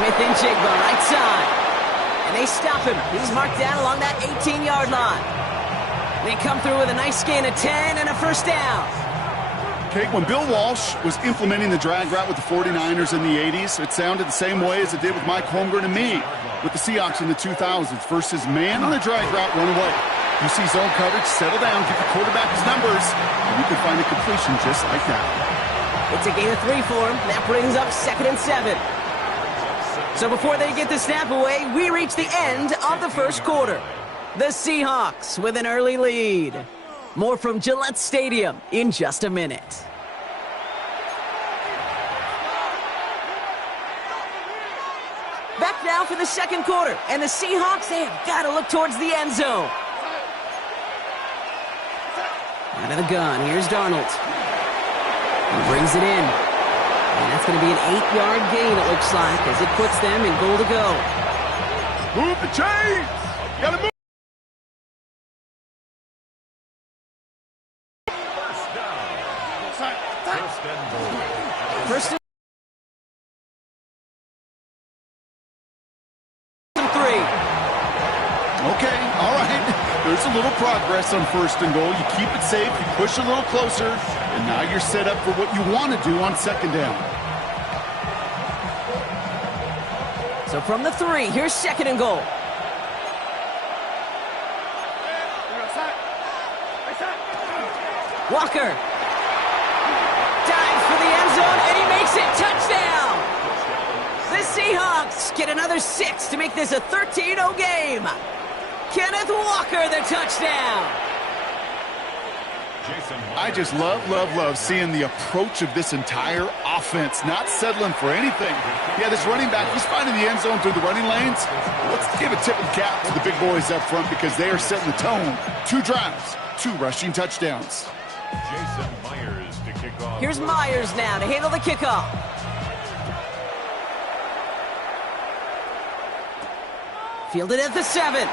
Smith-Njigba, right side. And they stop him. He's marked down along that 18-yard line. They come through with a nice gain of 10 and a first down. Okay, when Bill Walsh was implementing the drag route with the 49ers in the 80s, it sounded the same way as it did with Mike Holmgren and me with the Seahawks in the 2000s versus man on the drag route, run away. You see zone coverage, settle down, give the quarterback his numbers, and you can find a completion just like that. It's a gain of 3 for him. That brings up 2nd and 7. So before they get the snap away, we reach the end of the first quarter. The Seahawks with an early lead. More from Gillette Stadium in just a minute. Back now for the second quarter, and the Seahawks, they have got to look towards the end zone. Out of the gun, here's Darnold. He brings it in. And that's going to be an 8-yard gain, it looks like, as it puts them in goal to go. Move the chains! Gotta move! First and 3. Okay, all right. There's a little progress on 1st and goal. You keep it safe, you push a little closer, and now you're set up for what you want to do on 2nd down. So from the 3, here's 2nd and goal. Walker dives for the end zone, and he makes it. Touchdown! The Seahawks get another 6 to make this a 13-0 game. Kenneth Walker, the touchdown. I just love seeing the approach of this entire offense, not settling for anything. Yeah, this running back, he's finding the end zone through the running lanes. Let's give a tip of the cap to the big boys up front because they are setting the tone. 2 drives, 2 rushing touchdowns. Jason Myers to kick off. Here's Myers now to handle the kickoff. Fielded at the 7.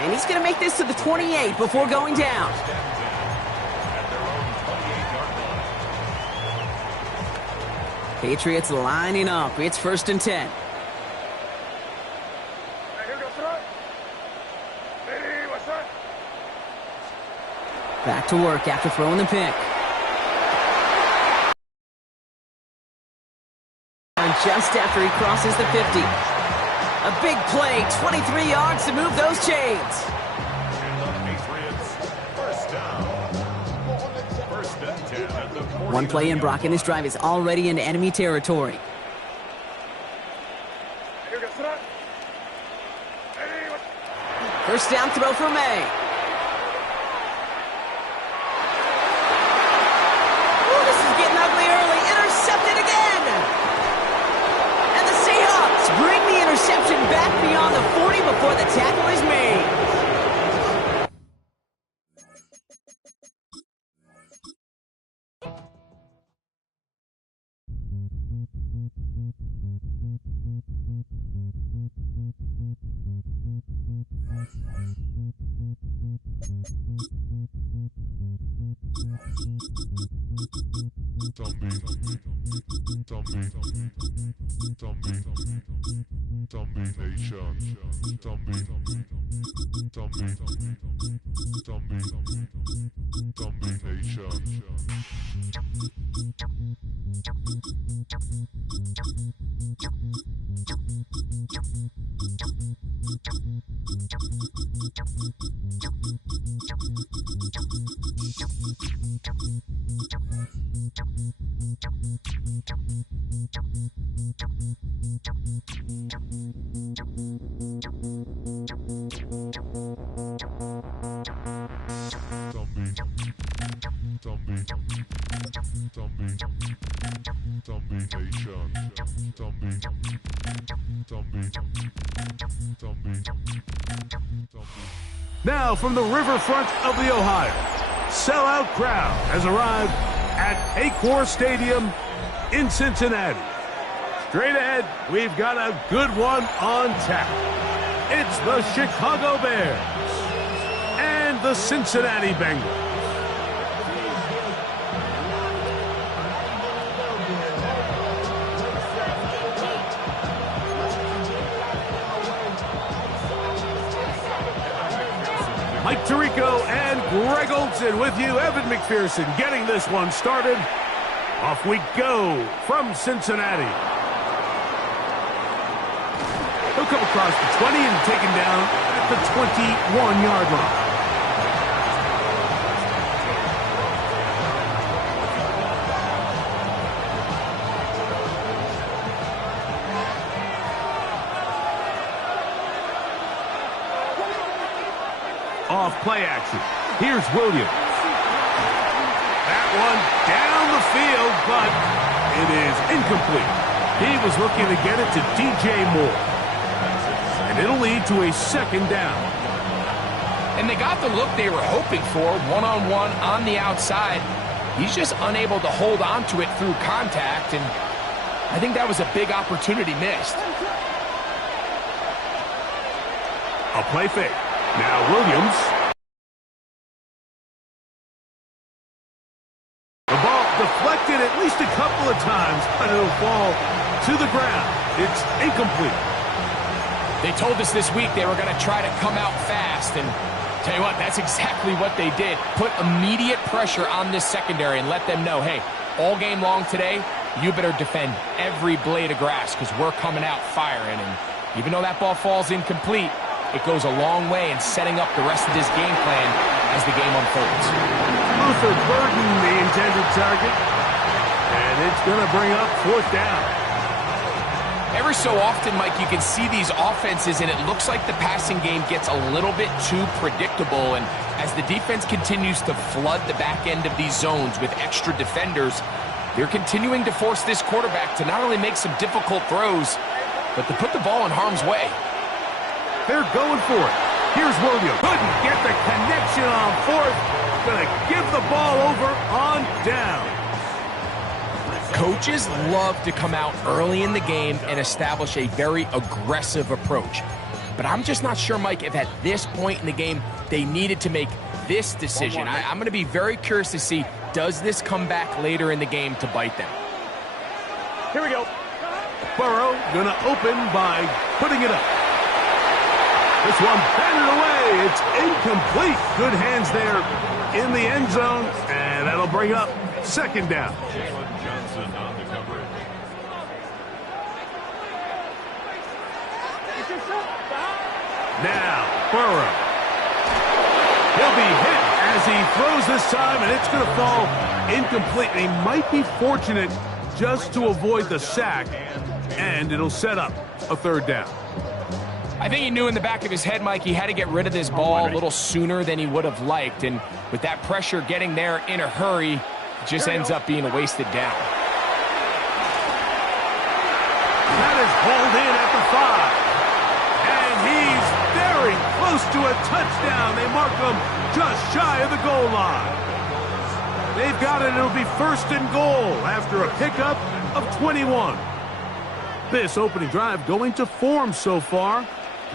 And he's going to make this to the 28 before going down. Patriots lining up. It's 1st and 10. Back to work after throwing the pick. And just after he crosses the 50. A big play, 23 yards to move those chains. One play in, Brock, and this drive is already into enemy territory. First down throw for May. Ooh, this is getting ugly early. Intercepted again. And the Seahawks bring the interception back beyond the 40 before the tackle is made. Now from the riverfront of the Ohio, sellout crowd has arrived at Paycor Stadium in Cincinnati. Straight ahead, we've got a good one on tap. It's the Chicago Bears and the Cincinnati Bengals. Mike Tirico and Greg Olson with you. Evan McPherson getting this one started. Off we go from Cincinnati. He'll come across the 20 and taken down at the 21-yard line. Off play action. Here's Williams. That one down the field, but it is incomplete. He was looking to get it to DJ Moore. And it'll lead to a second down. And they got the look they were hoping for, one-on-one on the outside. He's just unable to hold on to it through contact, and I think that was a big opportunity missed. A play fake. Now Williams. The ball deflected at least a couple of times, but it'll fall to the ground. It's incomplete. They told us this week they were going to try to come out fast, and tell you what, that's exactly what they did. Put immediate pressure on this secondary and let them know, hey, all game long today, you better defend every blade of grass because we're coming out firing. And even though that ball falls incomplete, it goes a long way in setting up the rest of this game plan as the game unfolds. Luther Burden, the intended target, and it's going to bring up fourth down. Every so often, Mike, you can see these offenses, and it looks like the passing game gets a little bit too predictable. And as the defense continues to flood the back end of these zones with extra defenders, they're continuing to force this quarterback to not only make some difficult throws, but to put the ball in harm's way. They're going for it. Here's Williams. Couldn't get the connection on fourth. Gonna give the ball over on down. Coaches love to come out early in the game and establish a very aggressive approach. But I'm just not sure, Mike, if at this point in the game they needed to make this decision. I'm going to be very curious to see, does this come back later in the game to bite them? Here we go. Burrow gonna open by putting it up. This one batted away. It's incomplete. Good hands there in the end zone, and that'll bring up second down. Jalen Johnson on the coverage. Now, Burrow. He'll be hit as he throws this time, and it's going to fall incomplete. He might be fortunate just to avoid the sack, and it'll set up a third down. I think he knew in the back of his head, Mike, he had to get rid of this ball a little sooner than he would have liked. And with that pressure getting there in a hurry, it just ends up being a wasted down. That is hauled in at the 5. And he's very close to a touchdown. They mark him just shy of the goal line. They've got it. It'll be first and goal after a pickup of 21. This opening drive going to form so far.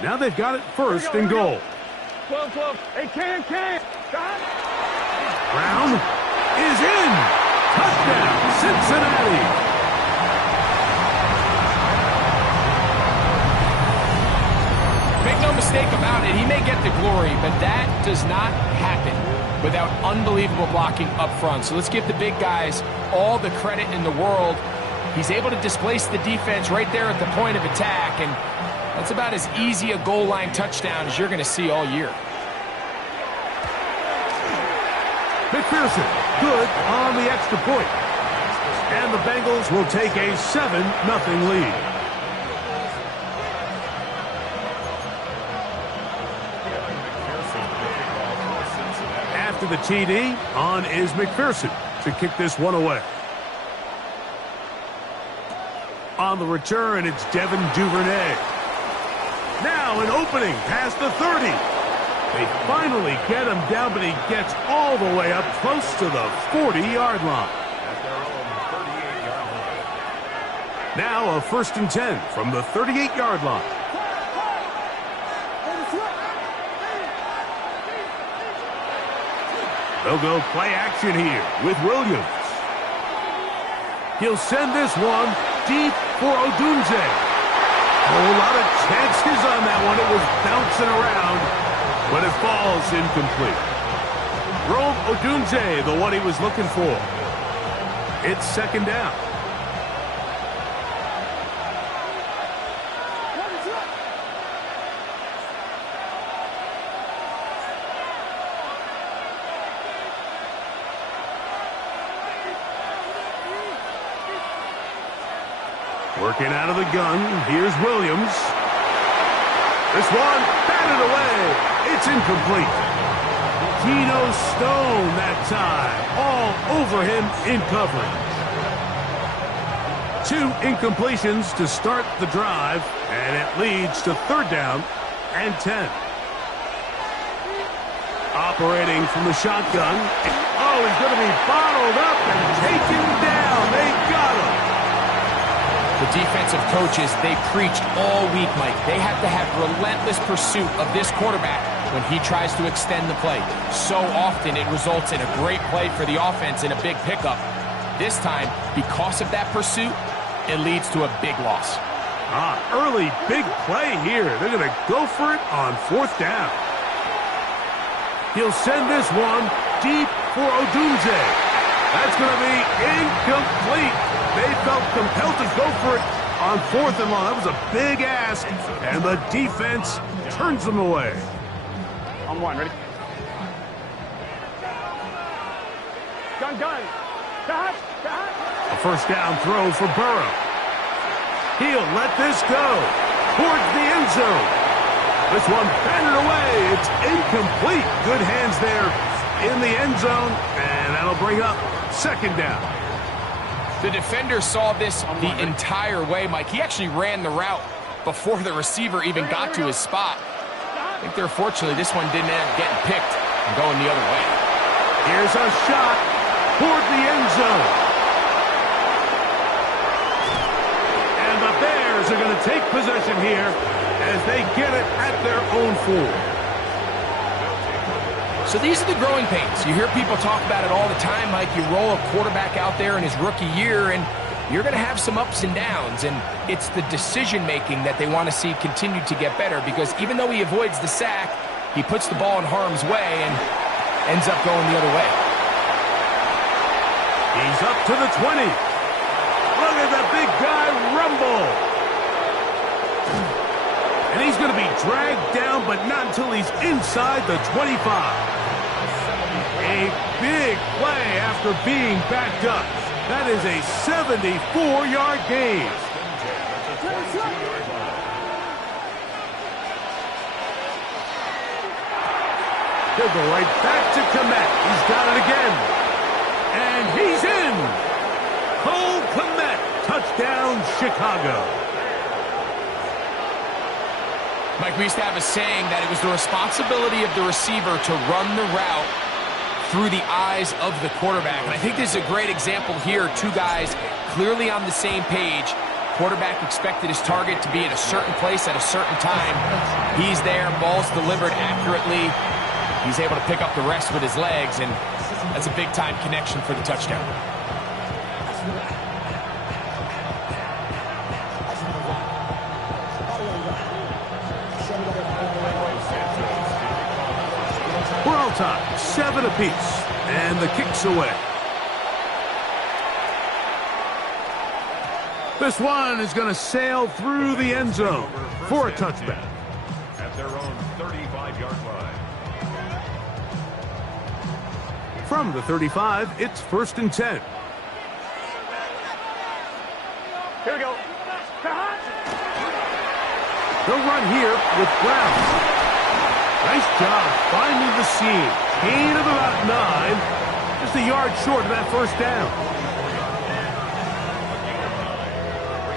Now they've got it first and goal. 12. Hey, can. Brown is in. Touchdown, Cincinnati. Make no mistake about it, he may get the glory, but that does not happen without unbelievable blocking up front. So let's give the big guys all the credit in the world. He's able to displace the defense right there at the point of attack, and that's about as easy a goal line touchdown as you're going to see all year. McPherson, good on the extra point. And the Bengals will take a 7-0 lead. After the TD, on is McPherson to kick this one away. On the return, it's Devin Duvernay. Now an opening past the 30. They finally get him down, but he gets all the way up close to the 40-yard line. At their own 38-yard line. Now a 1st and 10 from the 38-yard line. They'll go play action here with Williams. He'll send this one deep for Odunze. A whole lot of chances on that one. It was bouncing around. but it falls incomplete. Rome Odunze, the one he was looking for. It's second down. Working out of the gun, here's Williams. This one, batted away. It's incomplete. Geno Stone that time, all over him in coverage. 2 incompletions to start the drive, and it leads to third down and 10. Operating from the shotgun. Oh, he's going to be bottled up and taken down. They got him. The defensive coaches, they preached all week, Mike. They have to have relentless pursuit of this quarterback when he tries to extend the play. So often it results in a great play for the offense and a big pickup. This time, because of that pursuit, it leads to a big loss. Early big play here. They're going to go for it on fourth down. He'll send this one deep for Odunze. That's going to be incomplete. They felt compelled to go for it on fourth and long. That was a big ask, and the defense turns them away. On one, ready? Gun. Got. A first down throw for Burrow. He'll let this go towards the end zone. This one batted away. It's incomplete. Good hands there in the end zone, and that'll bring up second down. The defender saw this the entire way, Mike. He actually ran the route before the receiver even got to his spot. I think they're fortunately this one didn't end up getting picked and going the other way. Here's a shot toward the end zone. And the Bears are going to take possession here as they get it at their own 4. So these are the growing pains. You hear people talk about it all the time, Mike. You roll a quarterback out there in his rookie year, and you're going to have some ups and downs. And it's the decision-making that they want to see continue to get better, because even though he avoids the sack, he puts the ball in harm's way and ends up going the other way. He's up to the 20. Look at the big guy rumble. And he's going to be dragged down, but not until he's inside the 25. A big play after being backed up. That is a 74-yard gain. He'll go right back to Kmet. He's got it again. And he's in. Cole Kmet, touchdown Chicago. Mike, we used to have a saying that it was the responsibility of the receiver to run the route through the eyes of the quarterback. And I think this is a great example here. 2 guys clearly on the same page. Quarterback expected his target to be at a certain place at a certain time. He's there, ball's delivered accurately. He's able to pick up the rest with his legs, and that's a big-time connection for the touchdown. We're all tied, 7 apiece, and the kick's away. This one is going to sail through the end zone for a touchback. At their own 35-yard line. From the 35, it's 1st and 10. Here we go. They'll run here with Brown. Nice job finding the seam. Gain of about 9. Just a yard short of that first down.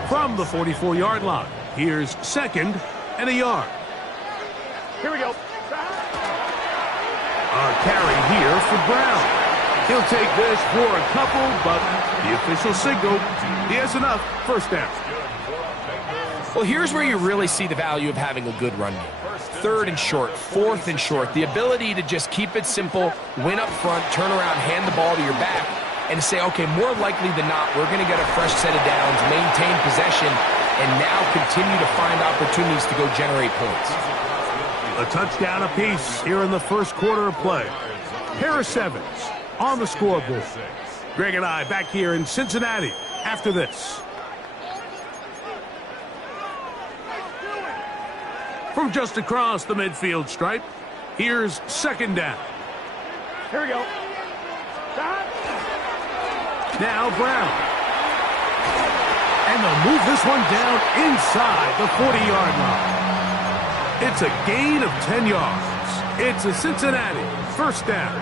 From the 44-yard line, here's 2nd and a yard. Here we go. A carry here for Brown. He'll take this for a couple, but the official signal, he has enough. First down. Well, here's where you really see the value of having a good run game. 3rd and short, 4th and short. The ability to just keep it simple, win up front, turn around, hand the ball to your back, and say, okay, more likely than not, we're going to get a fresh set of downs, maintain possession, and now continue to find opportunities to go generate points. A touchdown apiece here in the first quarter of play. Harris Evans on the scoreboard. Greg and I back here in Cincinnati after this. From just across the midfield stripe, here's second down. Here we go. Now Brown. And they'll move this one down inside the 40-yard line. It's a gain of 10 yards. It's a Cincinnati first down.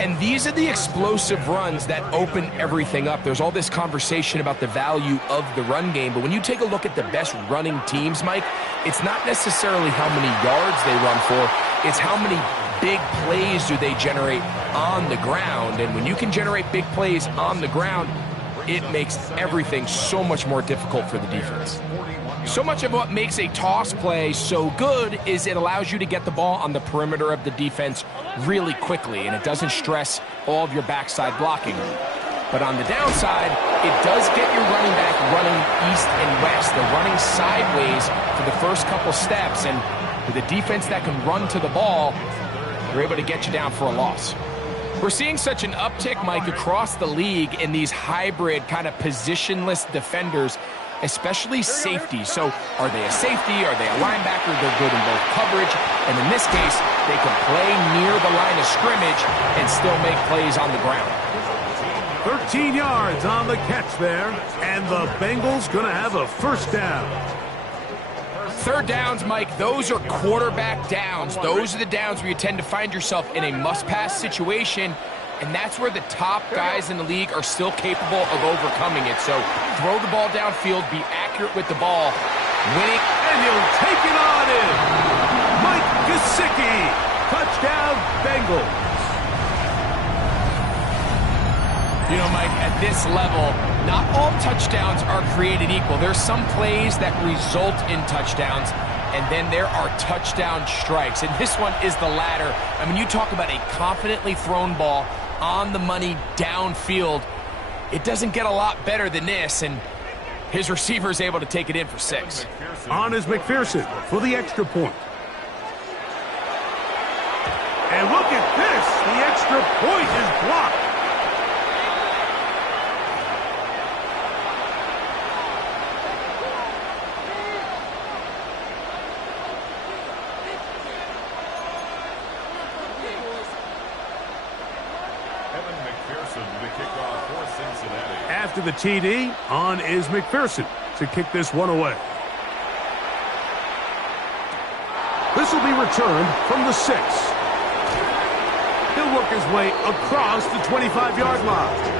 And these are the explosive runs that open everything up. There's all this conversation about the value of the run game, but when you take a look at the best running teams, Mike, it's not necessarily how many yards they run for, it's how many big plays do they generate on the ground. And when you can generate big plays on the ground, it makes everything so much more difficult for the defense. So much of what makes a toss play so good is it allows you to get the ball on the perimeter of the defense really quickly, and it doesn't stress all of your backside blocking. But on the downside, it does get your running back running east and west. They're running sideways for the first couple steps, and with a defense that can run to the ball, they're able to get you down for a loss. We're seeing such an uptick, Mike, across the league in these hybrid kind of positionless defenders, especially safety. So are they a safety? Are they a linebacker? They're good in both coverage. And in this case, they can play near the line of scrimmage and still make plays on the ground. 13 yards on the catch there. And the Bengals going to have a first down. Third downs, Mike, those are quarterback downs. Those are the downs where you tend to find yourself in a must-pass situation, and that's where the top guys in the league are still capable of overcoming it. So throw the ball downfield, be accurate with the ball, winning. And you'll take it on in. Mike Gesicki, touchdown Bengals. You know, Mike, at this level, not all touchdowns are created equal. There's some plays that result in touchdowns, and then there are touchdown strikes. And this one is the latter. I mean, you talk about a confidently thrown ball on the money downfield. It doesn't get a lot better than this, and his receiver is able to take it in for 6. On is McPherson for the extra point. And look at this. The extra point is blocked. After the TD, on is McPherson to kick this one away. This will be returned from the 6. He'll work his way across the 25-yard line.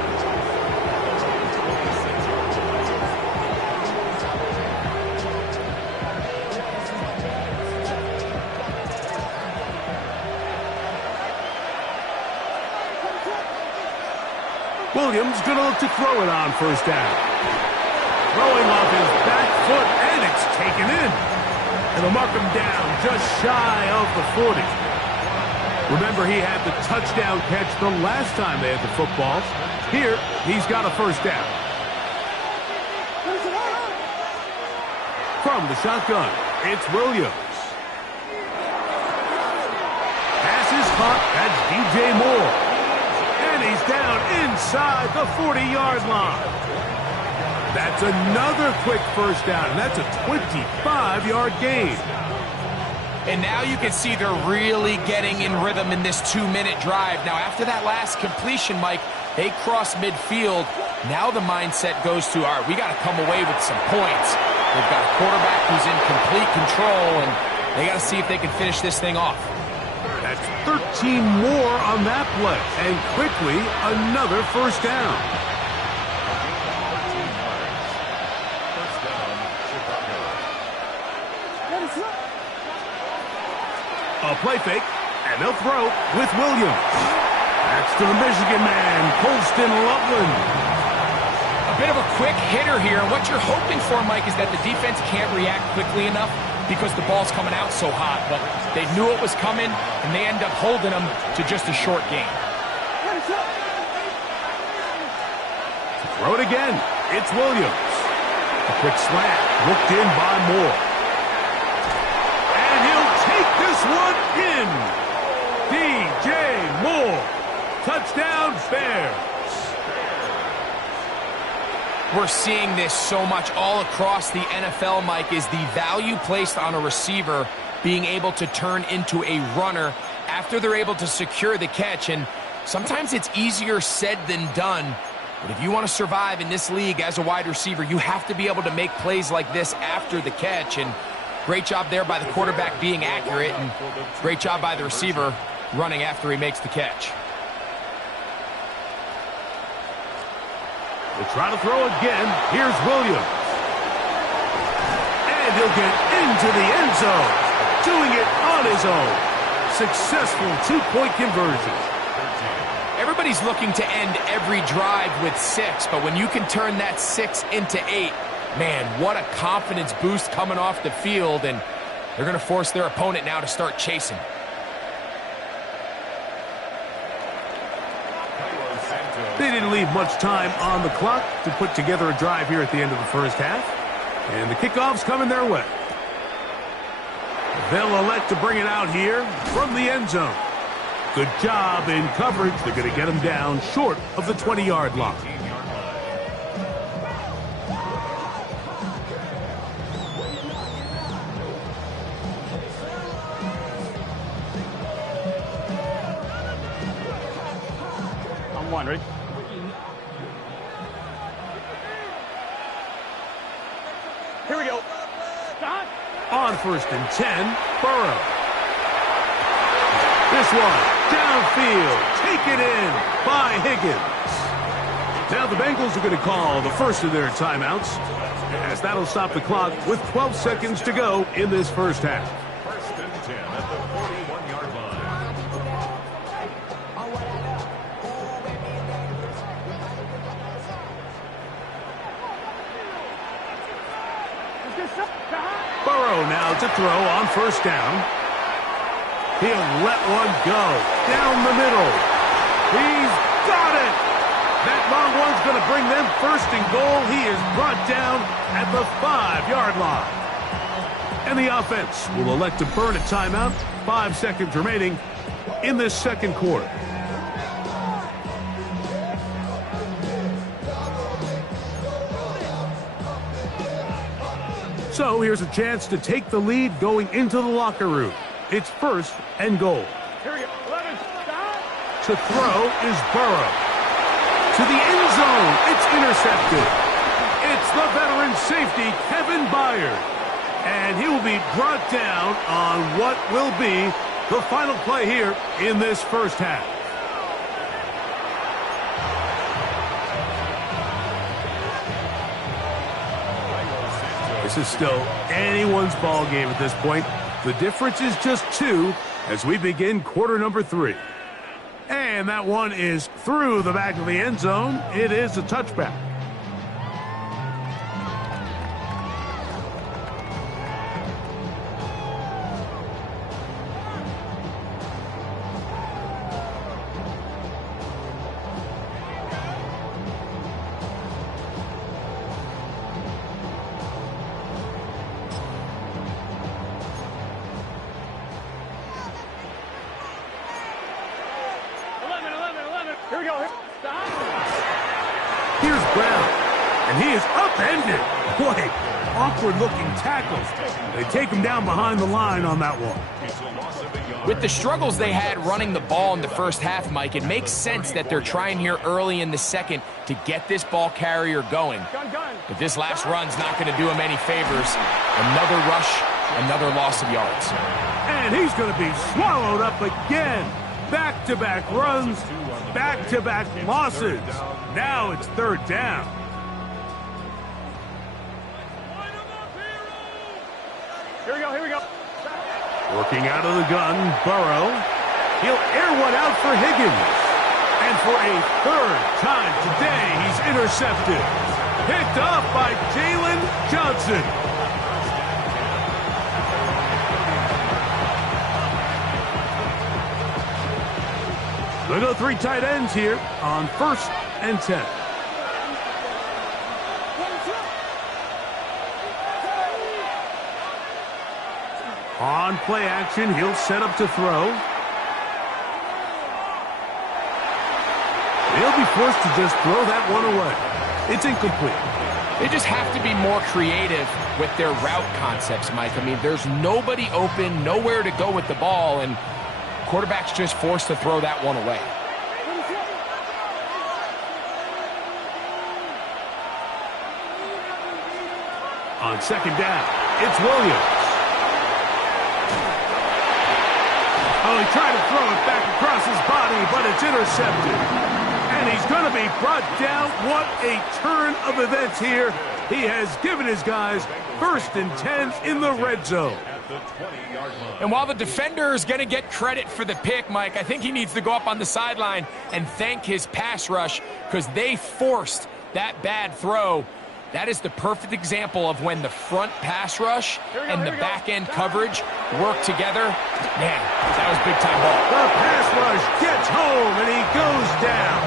Williams going to look to throw it on first down. Throwing off his back foot, and it's taken in. And they'll mark him down just shy of the 40. Remember, he had the touchdown catch the last time they had the football. Here, he's got a first down. From the shotgun, it's Williams. Pass is caught. That's DJ Moore. And he's down inside the 40-yard line. That's another quick first down, and that's a 25-yard gain. And now you can see they're really getting in rhythm in this 2-minute drive. Now, after that last completion, Mike, they cross midfield. Now the mindset goes to, all right, we got to come away with some points. They've got a quarterback who's in complete control, and they got to see if they can finish this thing off. That's 13 more on that play, and quickly another first down. A play fake, and they'll throw with Williams. That's to the Michigan man, Colston Loveland. A bit of a quick hitter here. What you're hoping for, Mike, is that the defense can't react quickly enough because the ball's coming out so hot. But they knew it was coming, and they end up holding them to just a short gain. Throw it again. It's Williams. A quick slant, looked in by Moore. And he'll take take this one in. DJ Moore. Touchdown, Bears. We're seeing this so much all across the NFL, Mike, is the value placed on a receiver being able to turn into a runner after they're able to secure the catch. And sometimes it's easier said than done. But if you want to survive in this league as a wide receiver, you have to be able to make plays like this after the catch. And great job there by the quarterback being accurate, and great job by the receiver running after he makes the catch. They try to throw again. Here's Williams. And he'll get into the end zone. Doing it on his own. Successful two-point conversion. Everybody's looking to end every drive with 6, but when you can turn that 6 into 8, man, what a confidence boost coming off the field, and they're going to force their opponent now to start chasing. They didn't leave much time on the clock to put together a drive here at the end of the first half. And the kickoff's coming their way. They'll elect to bring it out here from the end zone. Good job in coverage. They're going to get him down short of the 20-yard line. On one, ready? Here we go. Stop. On 1st and 10, Burrow. This one, downfield, taken in by Higgins. Now the Bengals are going to call the first of their timeouts, as that'll stop the clock with 12 seconds to go in this first half. 1st and 10 at the 41-yard line. Burrow now to throw on 1st down. He'll let one go down the middle. He's got it. That long one's going to bring them 1st and goal. He is brought down at the 5-yard line. And the offense will elect to burn a timeout. 5 seconds remaining in this second quarter. So here's a chance to take the lead going into the locker room. It's 1st and goal. Here we go. 11. Stop. To throw is Burrow. To the end zone. It's intercepted. It's the veteran safety, Kevin Byard. And he will be brought down on what will be the final play here in this first half. This is still anyone's ball game at this point. The difference is just 2 as we begin quarter number 3. And that one is through the back of the end zone. It is a touchback. Here we go. Stop. Here's Brown, and he is upended. Boy, awkward-looking tackles. They take him down behind the line on that one. With the struggles they had running the ball in the first half, Mike, it makes sense that they're trying here early in the second to get this ball carrier going. But this last run's not going to do him any favors. Another rush, another loss of yards. And he's going to be swallowed up again. Back-to-back runs, back-to-back losses. Now it's 3rd down. Here we go. Here we go. Working out of the gun, Burrow. He'll air one out for Higgins. And for a 3rd time today, he's intercepted. Picked off by Jalen Johnson. They'll go 3 tight ends here on 1st and 10. On play action, he'll set up to throw. He'll be forced to just throw that one away. It's incomplete. They just have to be more creative with their route concepts, Mike. I mean, there's nobody open, nowhere to go with the ball, and quarterback's just forced to throw that one away. On second down, it's Williams. Oh, he tried to throw it back across his body, but it's intercepted. And he's going to be brought down. What a turn of events here. He has given his guys 1st and 10 in the red zone. And while the defender is going to get credit for the pick, Mike, I think he needs to go up on the sideline and thank his pass rush because they forced that bad throw. That is the perfect example of when the front pass rush and the back-end coverage work together. Man, that was big-time ball. The pass rush gets home, and he goes down.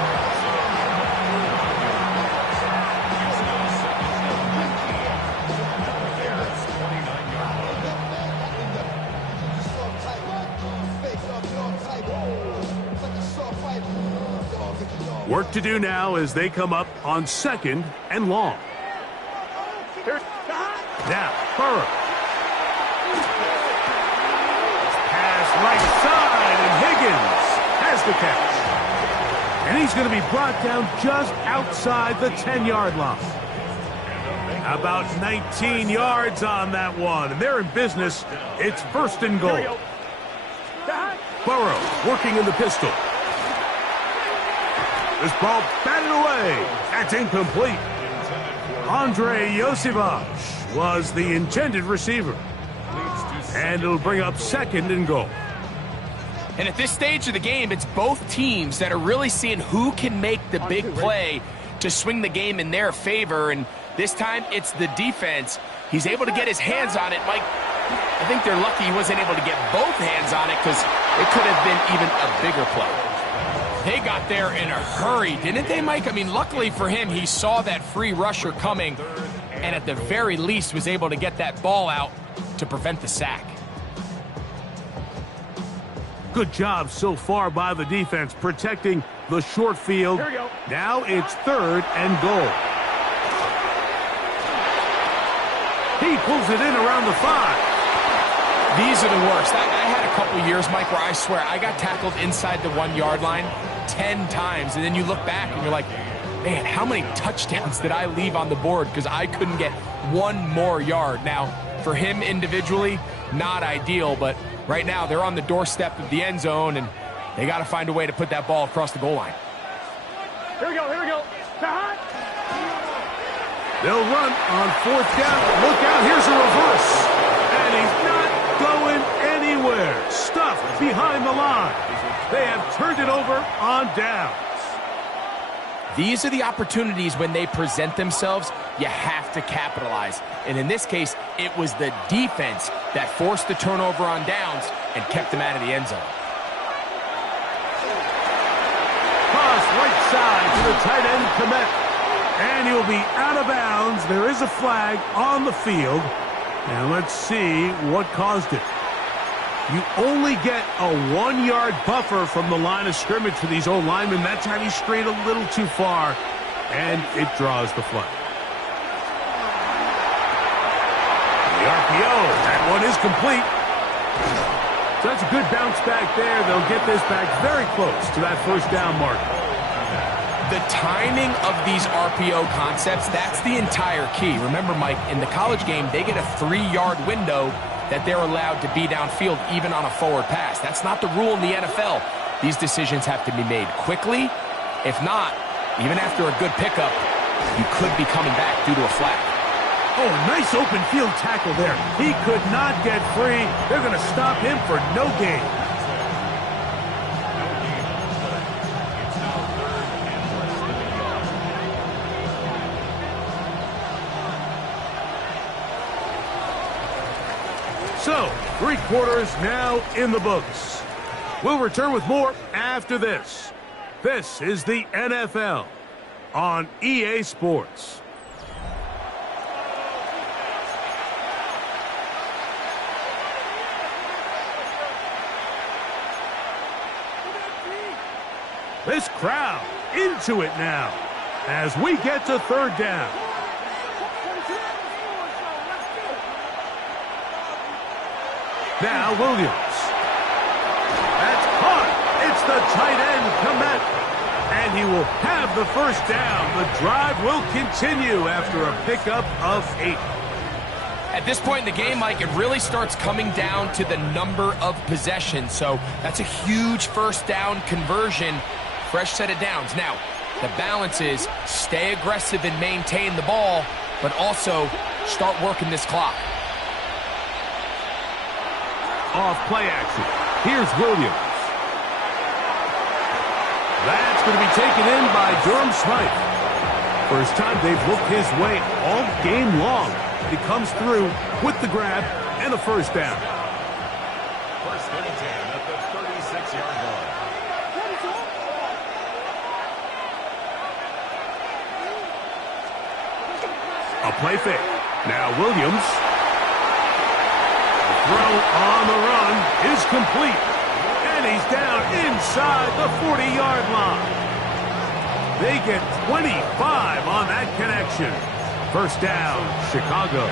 Work to do now as they come up on 2nd and long. Now, Burrow. Pass right side, and Higgins has the catch. And he's going to be brought down just outside the 10-yard line. About 19 yards on that one. And they're in business. It's 1st and goal. Burrow working in the pistol. This ball batted away. That's incomplete. Andre Iosivas was the intended receiver. And it'll bring up 2nd and goal. And at this stage of the game, it's both teams that are really seeing who can make the big play to swing the game in their favor. And this time, it's the defense. He's able to get his hands on it. Mike, I think they're lucky he wasn't able to get both hands on it because it could have been even a bigger play. They got there in a hurry, didn't they, Mike? I mean, luckily for him, he saw that free rusher coming and at the very least was able to get that ball out to prevent the sack. Good job so far by the defense protecting the short field. Now it's 3rd and goal. He pulls it in around the 5. These are the worst. I had a couple years, Mike, where I swear I got tackled inside the 1-yard line 10 times. And then you look back and you're like, man, how many touchdowns did I leave on the board because I couldn't get one more yard? Now, for him individually, not ideal, but right now they're on the doorstep of the end zone, and they got to find a way to put that ball across the goal line. Here we go, here we go. They'll run on 4th down. Look out, here's a reverse. And he's not going anywhere. Stuffed behind the line. They have turned it over on downs. These are the opportunities when they present themselves, you have to capitalize. And in this case, it was the defense that forced the turnover on downs and kept them out of the end zone. Cross right side to the tight end, Kmet. And he'll be out of bounds. There is a flag on the field. And let's see what caused it. You only get a 1-yard buffer from the line of scrimmage for these old linemen. That time he strayed a little too far, and it draws the flag. The RPO, that one is complete. So that's a good bounce back there. They'll get this back very close to that 1st down mark. The timing of these RPO concepts, that's the entire key. Remember, Mike, in the college game, they get a 3-yard window that they're allowed to be downfield even on a forward pass. That's not the rule in the NFL. These decisions have to be made quickly. If not, even after a good pickup, you could be coming back due to a flag. Oh, nice open field tackle there. He could not get free. They're going to stop him for no gain. So, 3 quarters now in the books. We'll return with more after this. This is the NFL on EA Sports. This crowd into it now as we get to third down. Now Williams. That's caught. It's the tight end, Kmet. And he will have the first down. The drive will continue after a pickup of 8. At this point in the game, Mike, it really starts coming down to the number of possessions. So that's a huge first down conversion. Fresh set of downs. Now, the balance is stay aggressive and maintain the ball, but also start working this clock. Off play action. Here's Williams. That's going to be taken in by Durham Smythe. First time they've looked his way all game long. He comes through with the grab and a first down. First and 10 at the 36-yard line. A play fake. Now Williams. The throw on the run is complete. And he's down inside the 40-yard line. They get 25 on that connection. First down, Chicago.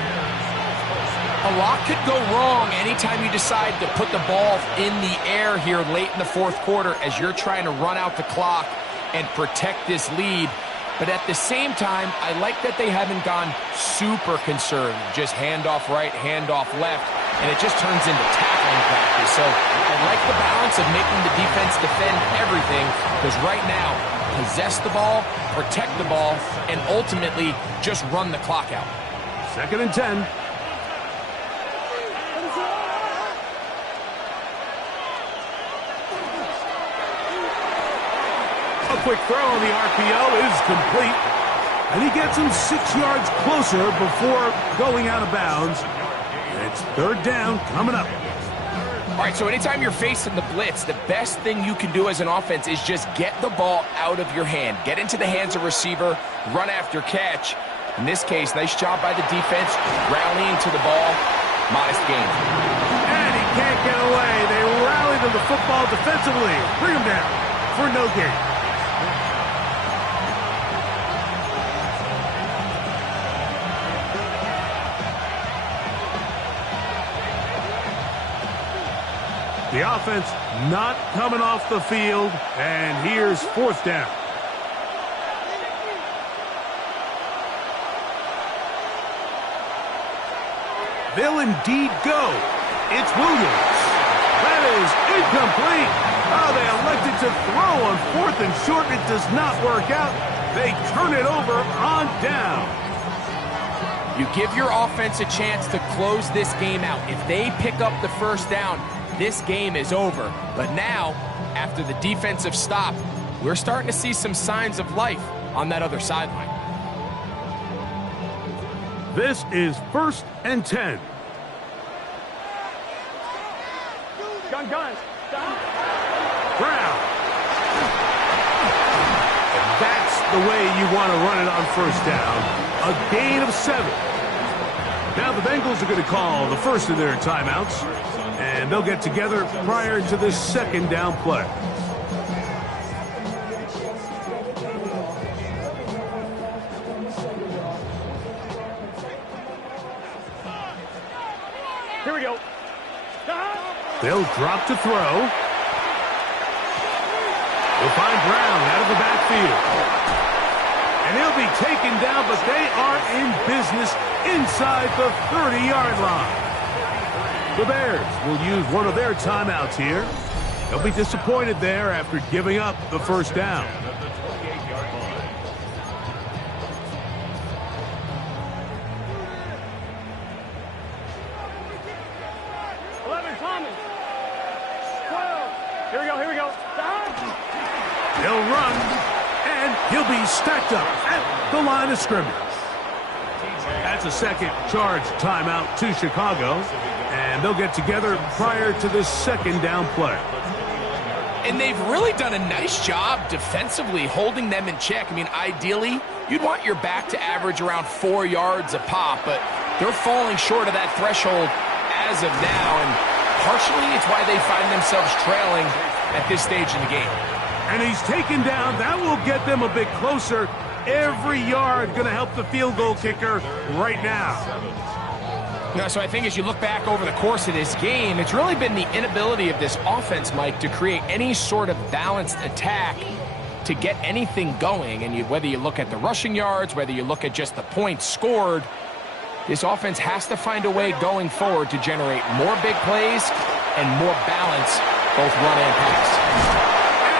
A lot could go wrong anytime you decide to put the ball in the air here late in the fourth quarter as you're trying to run out the clock and protect this lead. But at the same time, I like that they haven't gone super conservative. Just handoff right, handoff left, and it just turns into tackling practice. So I like the balance of making the defense defend everything, because right now, possess the ball, protect the ball, and ultimately just run the clock out. Second and 10. A quick throw on the RPO is complete. And he gets him 6 yards closer before going out of bounds. It's third down coming up. All right, so anytime you're facing the blitz, the best thing you can do as an offense is just get the ball out of your hand. Get into the hands of receiver, run after catch. In this case, nice job by the defense, rallying to the ball. Modest gain. And he can't get away. They rally to the football defensively. Bring him down for no gain. The offense not coming off the field, and here's fourth down. They'll indeed go. It's Williams. That is incomplete. Oh, they elected to throw on fourth and short. It does not work out. They turn it over on down. You give your offense a chance to close this game out. If they pick up the first down, this game is over. But now, after the defensive stop, we're starting to see some signs of life on that other sideline. This is first and 10. Gun. Brown. And that's the way you want to run it on first down. A gain of 7. Now the Bengals are going to call the first of their timeouts. And they'll get together prior to the second down play. Here we go. They'll drop to throw. They'll find Brown out of the backfield. And he'll be taken down, but they are in business inside the 30-yard line. The Bears will use one of their timeouts here. They'll be disappointed there after giving up the first down. At the 28-yard line. Common. 12. Here we go. He'll run, and he'll be stacked up at the line of scrimmage. That's a second charge timeout to Chicago, and they'll get together prior to the second down play. And they've really done a nice job defensively holding them in check. I mean, ideally, you'd want your back to average around 4 yards a pop, but they're falling short of that threshold as of now, and partially it's why they find themselves trailing at this stage in the game. And he's taken down. That will get them a bit closer. Every yard going to help the field goal kicker right now. So I think as you look back over the course of this game, it's really been the inability of this offense, Mike, to create any sort of balanced attack to get anything going. And whether you look at the rushing yards, whether you look at just the points scored, this offense has to find a way going forward to generate more big plays and more balance, both run and pass.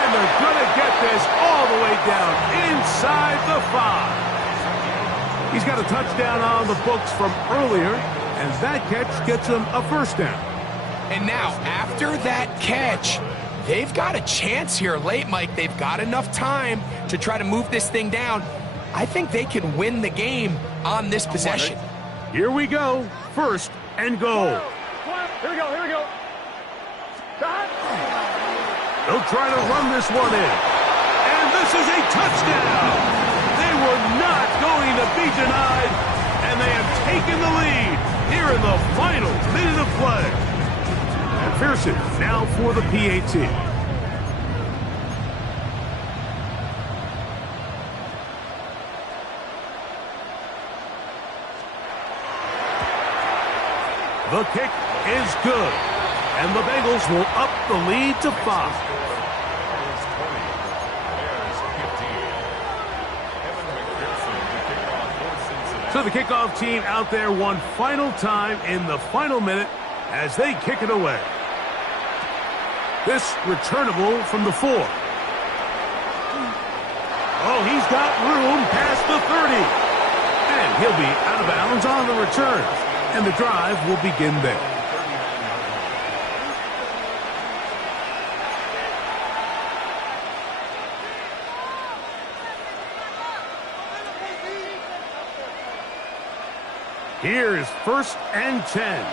And they're going to get this all the way down inside the 5. He's got a touchdown on the books from earlier, and that catch gets him a first down. And now, after that catch, they've got a chance here late, Mike. They've got enough time to try to move this thing down. I think they can win the game on this possession. Here we go. First and goal. Here we go, here we go. They'll try to run this one in. And this is a touchdown. They were not going to be denied, and they have taken the lead here in the final minute of play. And Pearson now for the PAT. The kick is good, and the Bengals will up the lead to 5. So the kickoff team out there one final time in the final minute as they kick it away. This returnable from the 4. Oh, he's got room past the 30. And he'll be out of bounds on the return. And the drive will begin there. Here is first and 10.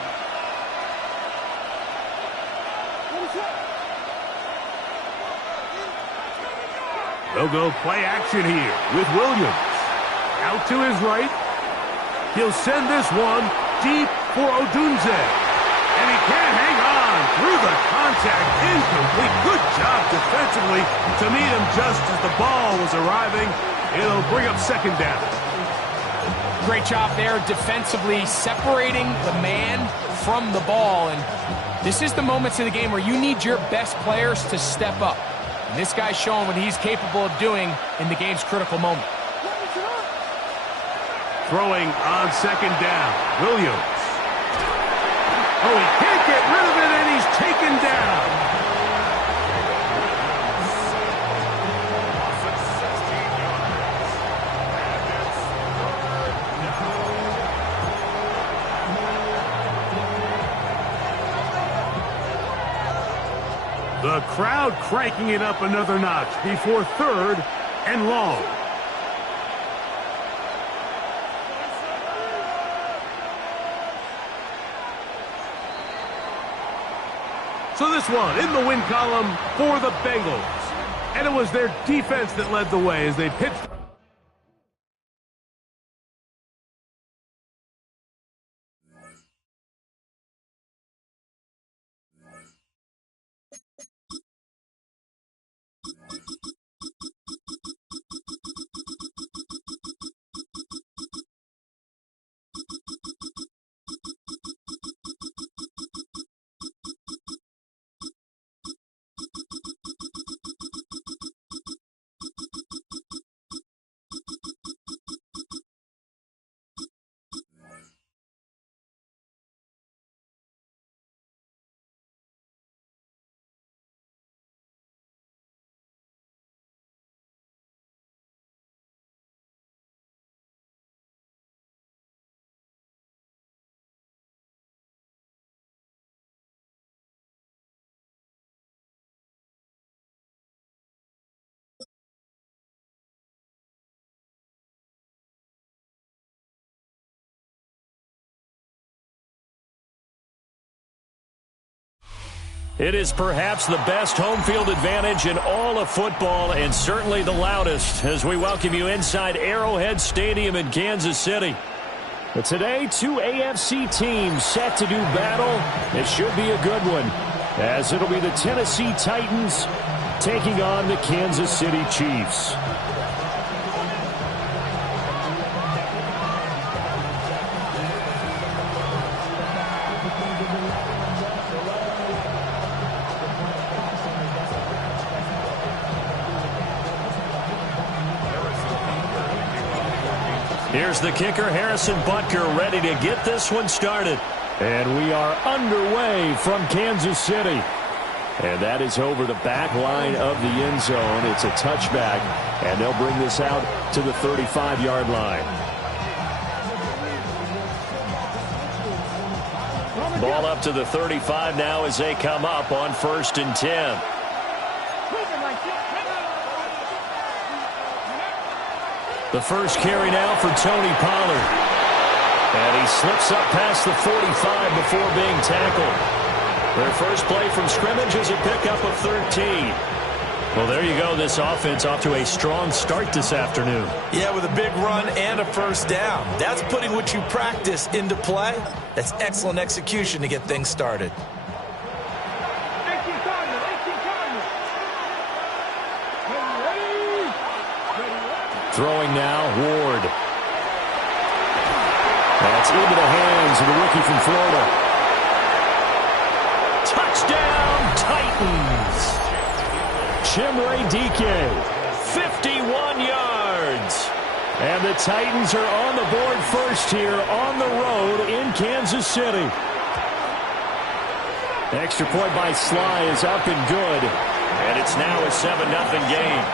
They'll go play action here with Williams. Out to his right. He'll send this one deep for Odunze. And he can't hang on through the contact. Incomplete. Good job defensively to meet him just as the ball was arriving. It'll bring up second down. Great job there defensively, separating the man from the ball. And this is the moments in the game where you need your best players to step up. And this guy's showing what he's capable of doing in the game's critical moment. Throwing on second down, Williams. Oh, he can't get rid of it, and he's taken down. The crowd cranking it up another notch before third and long. So this one in the win column for the Bengals. And it was their defense that led the way as they pitched. It is perhaps the best home field advantage in all of football, and certainly the loudest, as we welcome you inside Arrowhead Stadium in Kansas City. But today, two AFC teams set to do battle. It should be a good one, as it'll be the Tennessee Titans taking on the Kansas City Chiefs. Here's the kicker, Harrison Butker, ready to get this one started. And we are underway from Kansas City. And that is over the back line of the end zone. It's a touchback, and they'll bring this out to the 35-yard line. Ball up to the 35 now as they come up on 1st and 10. The first carry now for Tony Pollard. And he slips up past the 45 before being tackled. Their first play from scrimmage is a pickup of 13. Well, there you go. This offense off to a strong start this afternoon. Yeah, with a big run and a first down. That's putting what you practice into play. That's excellent execution to get things started. Throwing now, Ward. That's into the hands of the rookie from Florida. Touchdown, Titans. Chimere Dike, 51 yards. And the Titans are on the board first here on the road in Kansas City. Extra point by Sly is up and good. And it's now a 7-0 game.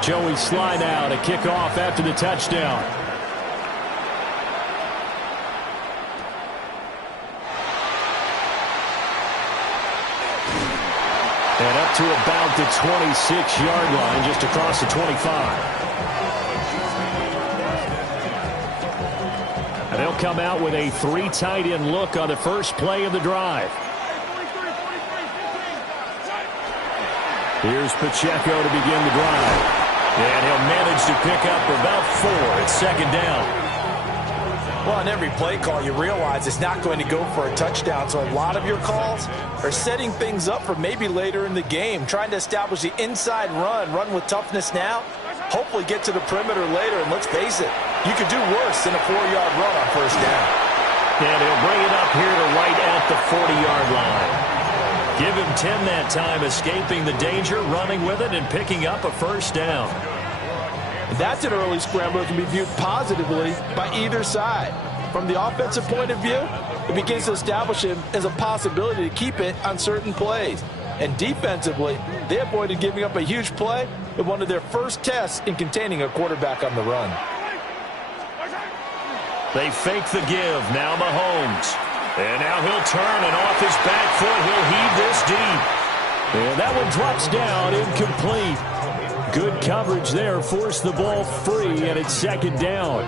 Joey Sly now to kick off after the touchdown. And up to about the 26-yard line, just across the 25. And they'll come out with a 3 tight end look on the first play of the drive. Here's Pacheco to begin the drive. And he'll manage to pick up about 4 at 2nd down. Well, on every play call, you realize it's not going to go for a touchdown. So a lot of your calls are setting things up for maybe later in the game, trying to establish the inside run with toughness now, hopefully get to the perimeter later. And let's face it, you could do worse than a 4-yard run on first down. And he'll bring it up here to right at the 40-yard line. Give him 10 that time, escaping the danger, running with it, and picking up a first down. That's an early scramble that can be viewed positively by either side. From the offensive point of view, it begins to establish him as a possibility to keep it on certain plays. And defensively, they avoided giving up a huge play with one of their first tests in containing a quarterback on the run. They fake the give. Now Mahomes. And now he'll turn, and off his back foot, he'll heave this deep. And that one drops down, incomplete. Good coverage there, forced the ball free, and it's 2nd down.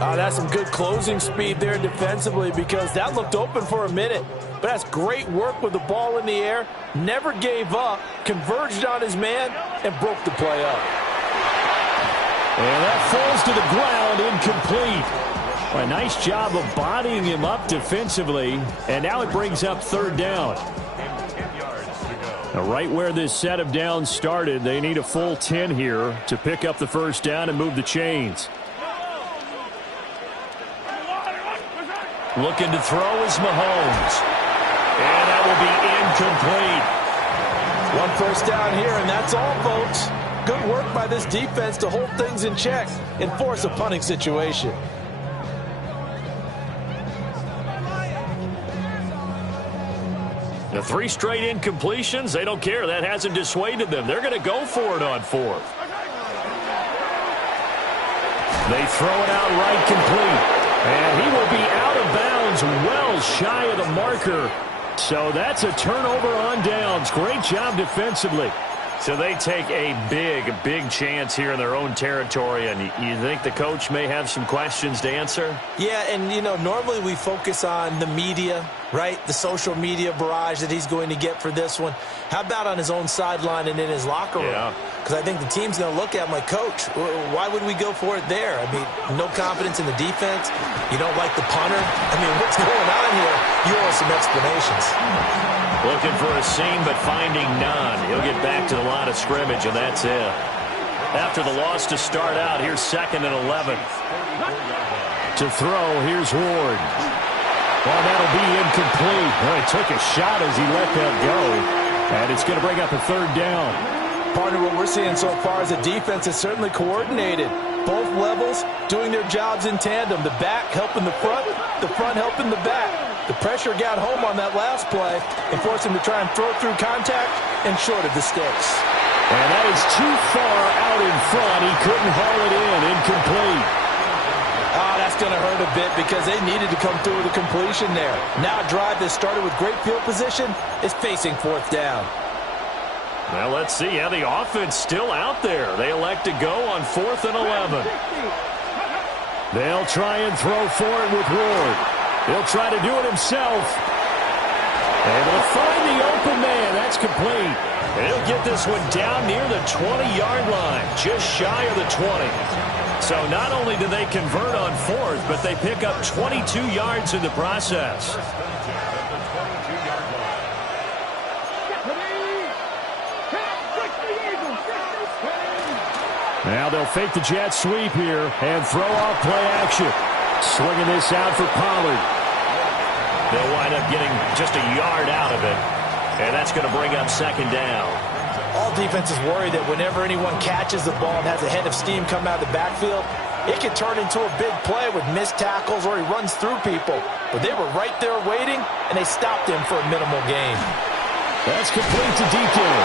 That's some good closing speed there defensively, because that looked open for a minute. But that's great work with the ball in the air. Never gave up, converged on his man, and broke the play up. And that falls to the ground, incomplete. A nice job of bodying him up defensively, and now it brings up 3rd down. Now, right where this set of downs started, they need a full 10 here to pick up the first down and move the chains. Looking to throw is Mahomes. And that will be incomplete. One first down here, and that's all, folks. Good work by this defense to hold things in check and force a punting situation. The 3 straight incompletions, they don't care. That hasn't dissuaded them. They're going to go for it on 4th. They throw it out right complete. And he will be out of bounds well shy of the marker. So that's a turnover on downs. Great job defensively. So they take a big chance here in their own territory, and you think the coach may have some questions to answer? Yeah, and, normally we focus on the media, right? The social media barrage that he's going to get for this one. How about on his own sideline and in his locker room? Because I think the team's going to look at him like, Coach, why would we go for it there? I mean, no confidence in the defense. You don't like the punter. I mean, what's going on here? You owe us some explanations. Looking for a seam, but finding none. He'll get back to the line of scrimmage, and that's it. After the loss to start out, here's 2nd and 11. To throw, here's Ward. Well, that'll be incomplete. Well, he took a shot as he let that go. And it's going to bring up a 3rd down. Partner, what we're seeing so far is the defense is certainly coordinated. Both levels doing their jobs in tandem. The back helping the front helping the back. The pressure got home on that last play and forced him to try and throw through contact and short of the sticks. And that is too far out in front. He couldn't haul it in. Incomplete. Oh, that's going to hurt a bit because they needed to come through with a completion there. Now a drive that started with great field position is facing 4th down. Well, let's see how the offense still out there. They elect to go on 4th and 11. They'll try and throw for it with Ward. He'll try to do it himself. Able to find the open man. That's complete. He'll get this one down near the 20-yard line, just shy of the 20. So not only do they convert on 4th, but they pick up 22 yards in the process. Now they'll fake the jet sweep here and throw off play action. Slinging this out for Pollard. They'll wind up getting just a yard out of it, and that's going to bring up 2nd down. All defenses worry that whenever anyone catches the ball and has a head of steam come out of the backfield, it can turn into a big play with missed tackles or he runs through people. But they were right there waiting, and they stopped him for a minimal gain. That's complete to Deacon.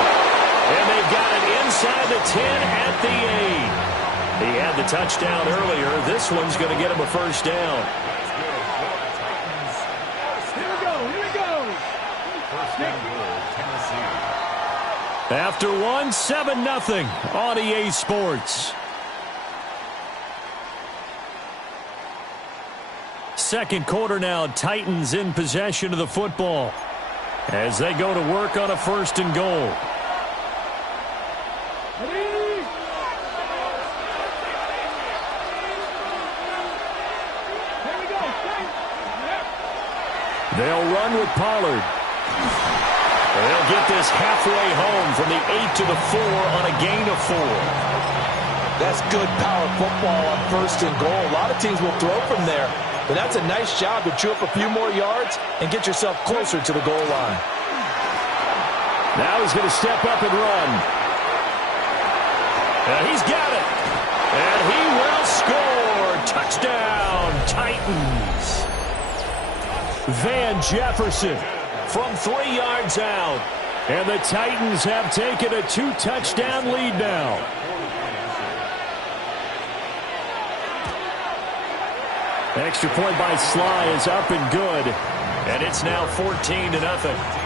And they've got it inside the 10 at the 8. He had the touchdown earlier. This one's going to get him a 1st down. Here we go. After 7-0 on EA Sports. 2nd quarter now, Titans in possession of the football as they go to work on a 1st and goal. They'll run with Pollard. They'll get this halfway home from the 8 to the 4 on a gain of 4. That's good power football on 1st and goal. A lot of teams will throw from there, but that's a nice job to chew up a few more yards and get yourself closer to the goal line. Now he's going to step up and run. And he's got it. And he will score. Touchdown, Titans. Van Jefferson from 3 yards out. And the Titans have taken a 2-touchdown lead now. Extra point by Sly is up and good. And it's now 14-0.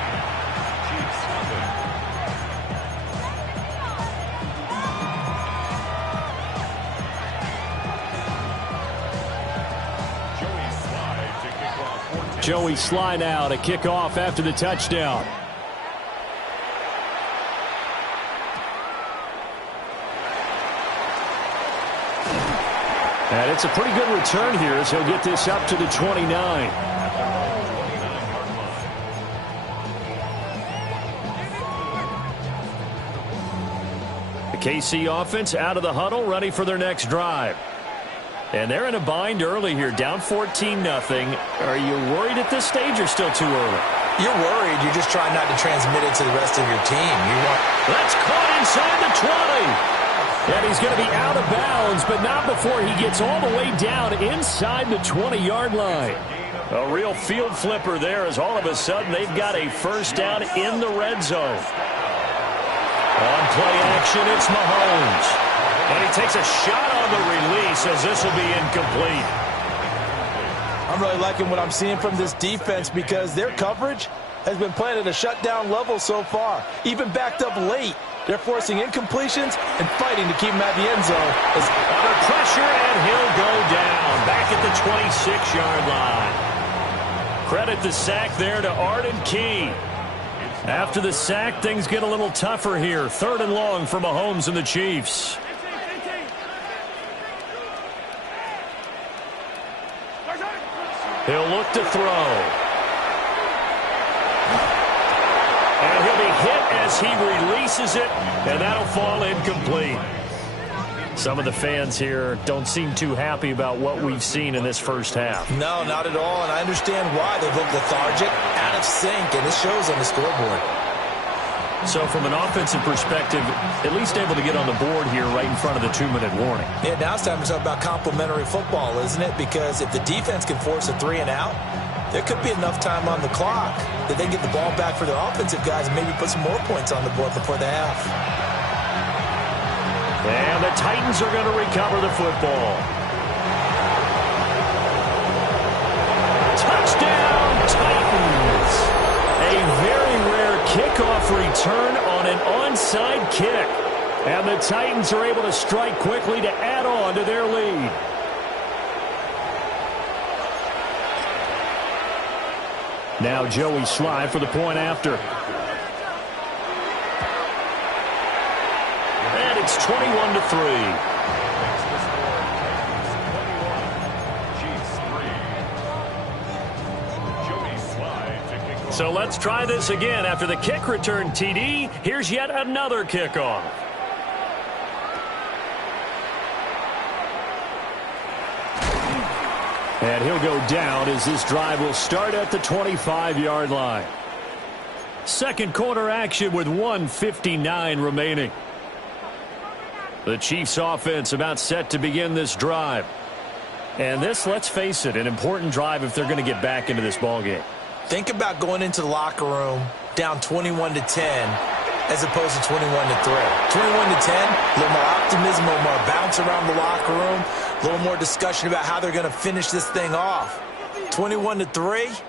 Joey Sly now to kick off after the touchdown. And it's a pretty good return here as he'll get this up to the 29. The KC offense out of the huddle, ready for their next drive. And they're in a bind early here, down 14-0. Are you worried at this stage or still too early? You're worried. You're just trying not to transmit it to the rest of your team. That's caught inside the 20. And he's going to be out of bounds, but not before he gets all the way down inside the 20-yard line. A real field flipper there as all of a sudden they've got a 1st down in the red zone. On play action, it's Mahomes. And he takes a shot on the release as this will be incomplete. I'm really liking what I'm seeing from this defense because their coverage has been playing at a shutdown level so far. Even backed up late, They're forcing incompletions and fighting to keep him at the end zone. Under pressure, and he'll go down. Back at the 26-yard line. Credit the sack there to Arden Key. After the sack, things get a little tougher here. 3rd and long for Mahomes and the Chiefs. He'll look to throw. And he'll be hit as he releases it, and that'll fall incomplete. Some of the fans here don't seem too happy about what we've seen in this first half. No, not at all, and I understand why. They look lethargic, out of sync, and it shows on the scoreboard. So from an offensive perspective, at least able to get on the board here right in front of the 2-minute warning. Yeah, now it's time to talk about complementary football, isn't it? Because if the defense can force a 3 and out, there could be enough time on the clock that they can get the ball back for their offensive guys and maybe put some more points on the board before the half. And the Titans are going to recover the football. Touchdown, Titans! A very rare kickoff return on an onside kick. And the Titans are able to strike quickly to add on to their lead. Now Joey Sly for the point after. And it's 21-3. So let's try this again. After the kick return TD, here's yet another kickoff. And he'll go down as this drive will start at the 25-yard line. Second quarter action with 1:59 remaining. The Chiefs offense about set to begin this drive. And this, let's face it, an important drive if they're going to get back into this ballgame. Think about going into the locker room down 21-10 as opposed to 21-3. 21-10, a little more optimism, a little more bounce around the locker room, a little more discussion about how they're going to finish this thing off. 21-3,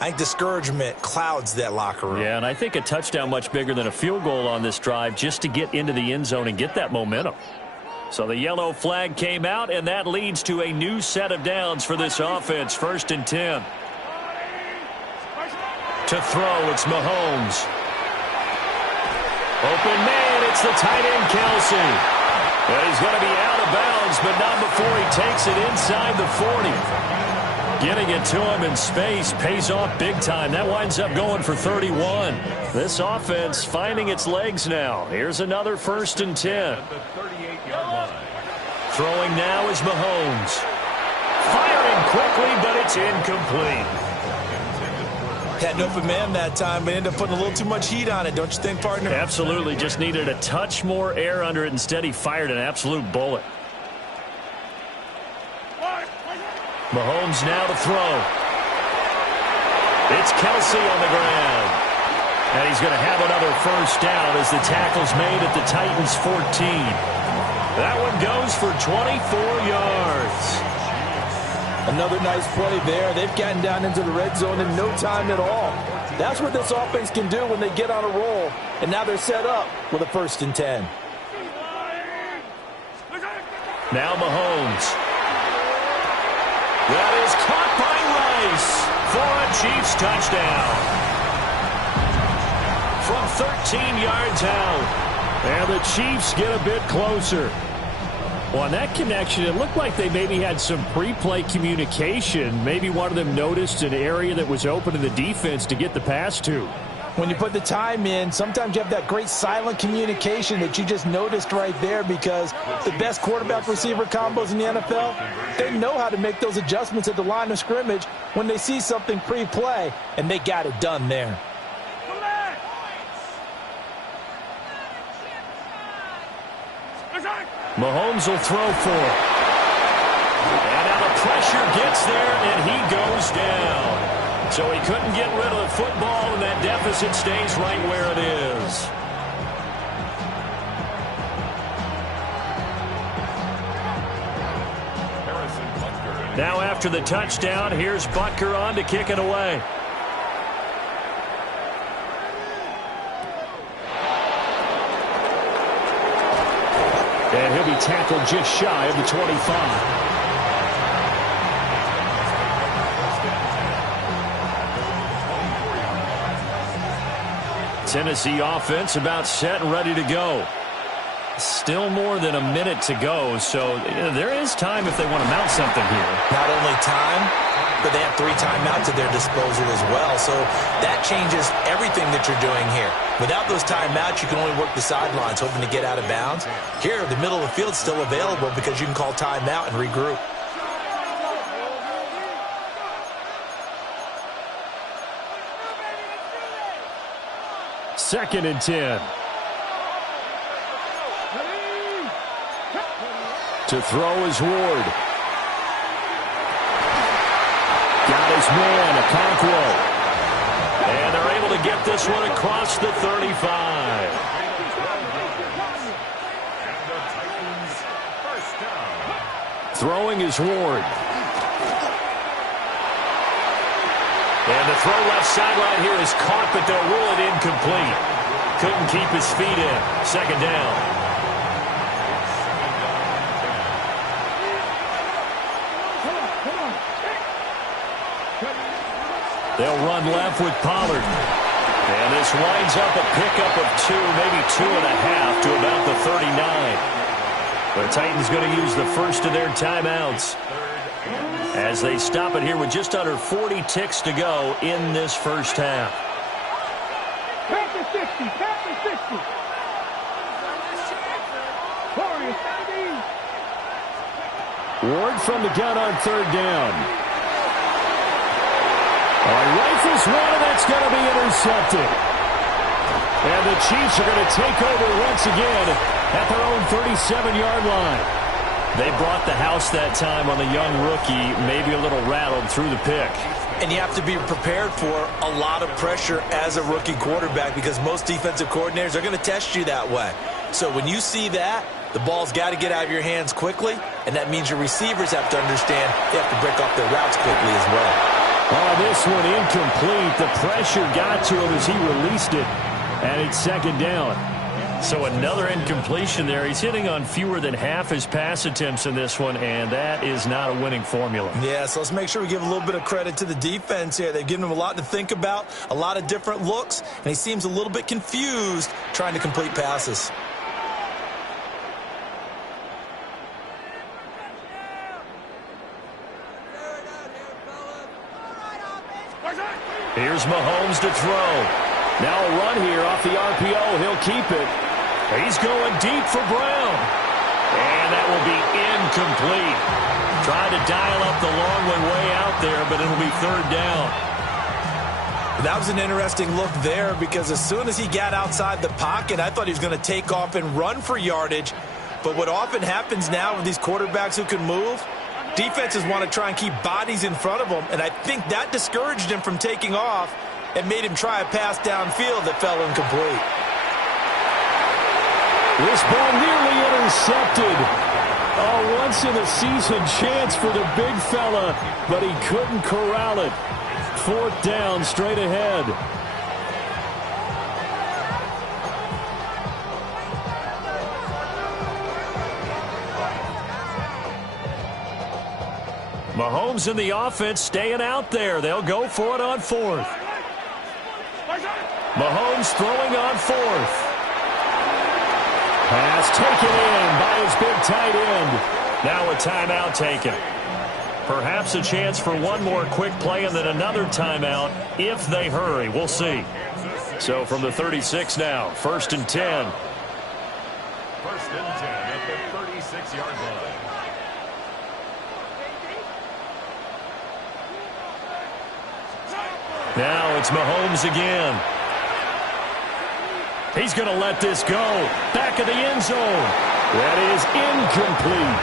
I think discouragement clouds that locker room. Yeah, and I think a touchdown much bigger than a field goal on this drive just to get into the end zone and get that momentum. So the yellow flag came out, and that leads to a new set of downs for this offense. 1st and 10. To throw, it's Mahomes. Open man, it's the tight end, Kelsey. And he's going to be out of bounds, but not before he takes it inside the 40. Getting it to him in space pays off big time. That winds up going for 31. This offense finding its legs now. Here's another 1st and 10. Throwing now is Mahomes. Firing quickly, but it's incomplete. Had an open man that time, but ended up putting a little too much heat on it, don't you think, partner? Absolutely. Just needed a touch more air under it. Instead, he fired an absolute bullet. Mahomes now to throw. It's Kelsey on the ground. And he's going to have another 1st down as the tackle's made at the Titans' 14. That one goes for 24 yards. Another nice play there. They've gotten down into the red zone in no time at all. That's what this offense can do when they get on a roll. And now they're set up with a 1st and 10. Now Mahomes. That is caught by Rice for a Chiefs touchdown. From 13 yards out. And the Chiefs get a bit closer. Well, on that connection, it looked like they maybe had some pre-play communication. Maybe one of them noticed an area that was open to the defense to get the pass to. When you put the time in, sometimes you have that great silent communication that you just noticed right there, because the best quarterback-receiver combos in the NFL, they know how to make those adjustments at the line of scrimmage when they see something pre-play, and they got it done there. Mahomes will throw for it. And now the pressure gets there, and he goes down. So he couldn't get rid of the football, and that deficit stays right where it is. Now after the touchdown, here's Butker on to kick it away. And he'll be tackled just shy of the 25. Tennessee offense about set and ready to go. Still more than a minute to go, so there is time if they want to mount something here. Not only time, but they have 3 timeouts at their disposal as well, so that changes everything that you're doing here. Without those timeouts, you can only work the sidelines, hoping to get out of bounds. Here, the middle of the field's still available because you can call timeout and regroup. Second and 10. To throw is Ward. Got his man, Okonkwo. And they're able to get this one across the 35. Throwing is Ward. And the throw left sideline here is caught, but they'll rule it incomplete. Couldn't keep his feet in. Second down. They'll run left with Pollard. And this winds up a pickup of 2, maybe 2.5 to about the 39. The Titans going to use the first of their timeouts as they stop it here with just under 40 ticks to go in this first half. Back to 60, back to 60. Ward from the gun on third down. Rifles one, and that's going to be intercepted. And the Chiefs are going to take over once again at their own 37-yard line. They brought the house that time on the young rookie, maybe a little rattled through the pick. And you have to be prepared for a lot of pressure as a rookie quarterback because most defensive coordinators are going to test you that way. So when you see that, the ball's got to get out of your hands quickly, and that means your receivers have to understand they have to break off their routes quickly as well. Oh, this one incomplete. The pressure got to him as he released it, and it's second down. So another incompletion there. He's hitting on fewer than half his pass attempts in this one, and that is not a winning formula. Yeah, so let's make sure we give a little bit of credit to the defense here. They've given him a lot to think about, a lot of different looks, and he seems a little bit confused trying to complete passes. Here's Mahomes to throw. Now a run here off the RPO. He'll keep it. He's going deep for Brown. And that will be incomplete. Tried to dial up the long one way out there, but it'll be third down. That was an interesting look there because as soon as he got outside the pocket, I thought he was going to take off and run for yardage. But what often happens now with these quarterbacks who can move, defenses want to try and keep bodies in front of them, and I think that discouraged him from taking off and made him try a pass downfield that fell incomplete. This ball nearly intercepted. A once-in-a-season chance for the big fella, but he couldn't corral it. Fourth down, straight ahead. Mahomes and the offense staying out there. They'll go for it on fourth. Mahomes throwing on fourth. Pass taken in by his big tight end. Now a timeout taken. Perhaps a chance for one more quick play and then another timeout if they hurry. We'll see. So from the 36 now, 1st and 10. 1st and 10 at the 36-yard line. Now it's Mahomes again. He's going to let this go. Back of the end zone. That is incomplete.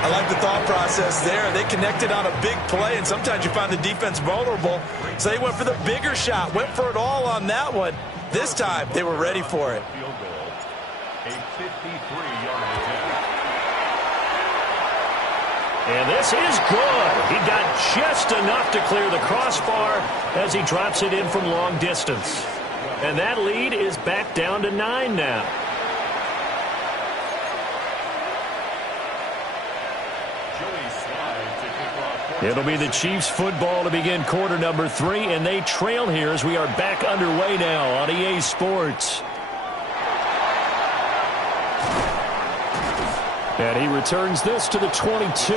I like the thought process there. They connected on a big play, and sometimes you find the defense vulnerable. So they went for the bigger shot, went for it all on that one. This time, they were ready for it. Field goal, a 53-yard attempt. And this is good. He got just enough to clear the crossbar as he drops it in from long distance. And that lead is back down to 9 now. It'll be the Chiefs football to begin quarter number 3, and they trail here as we are back underway now on EA Sports. And he returns this to the 22.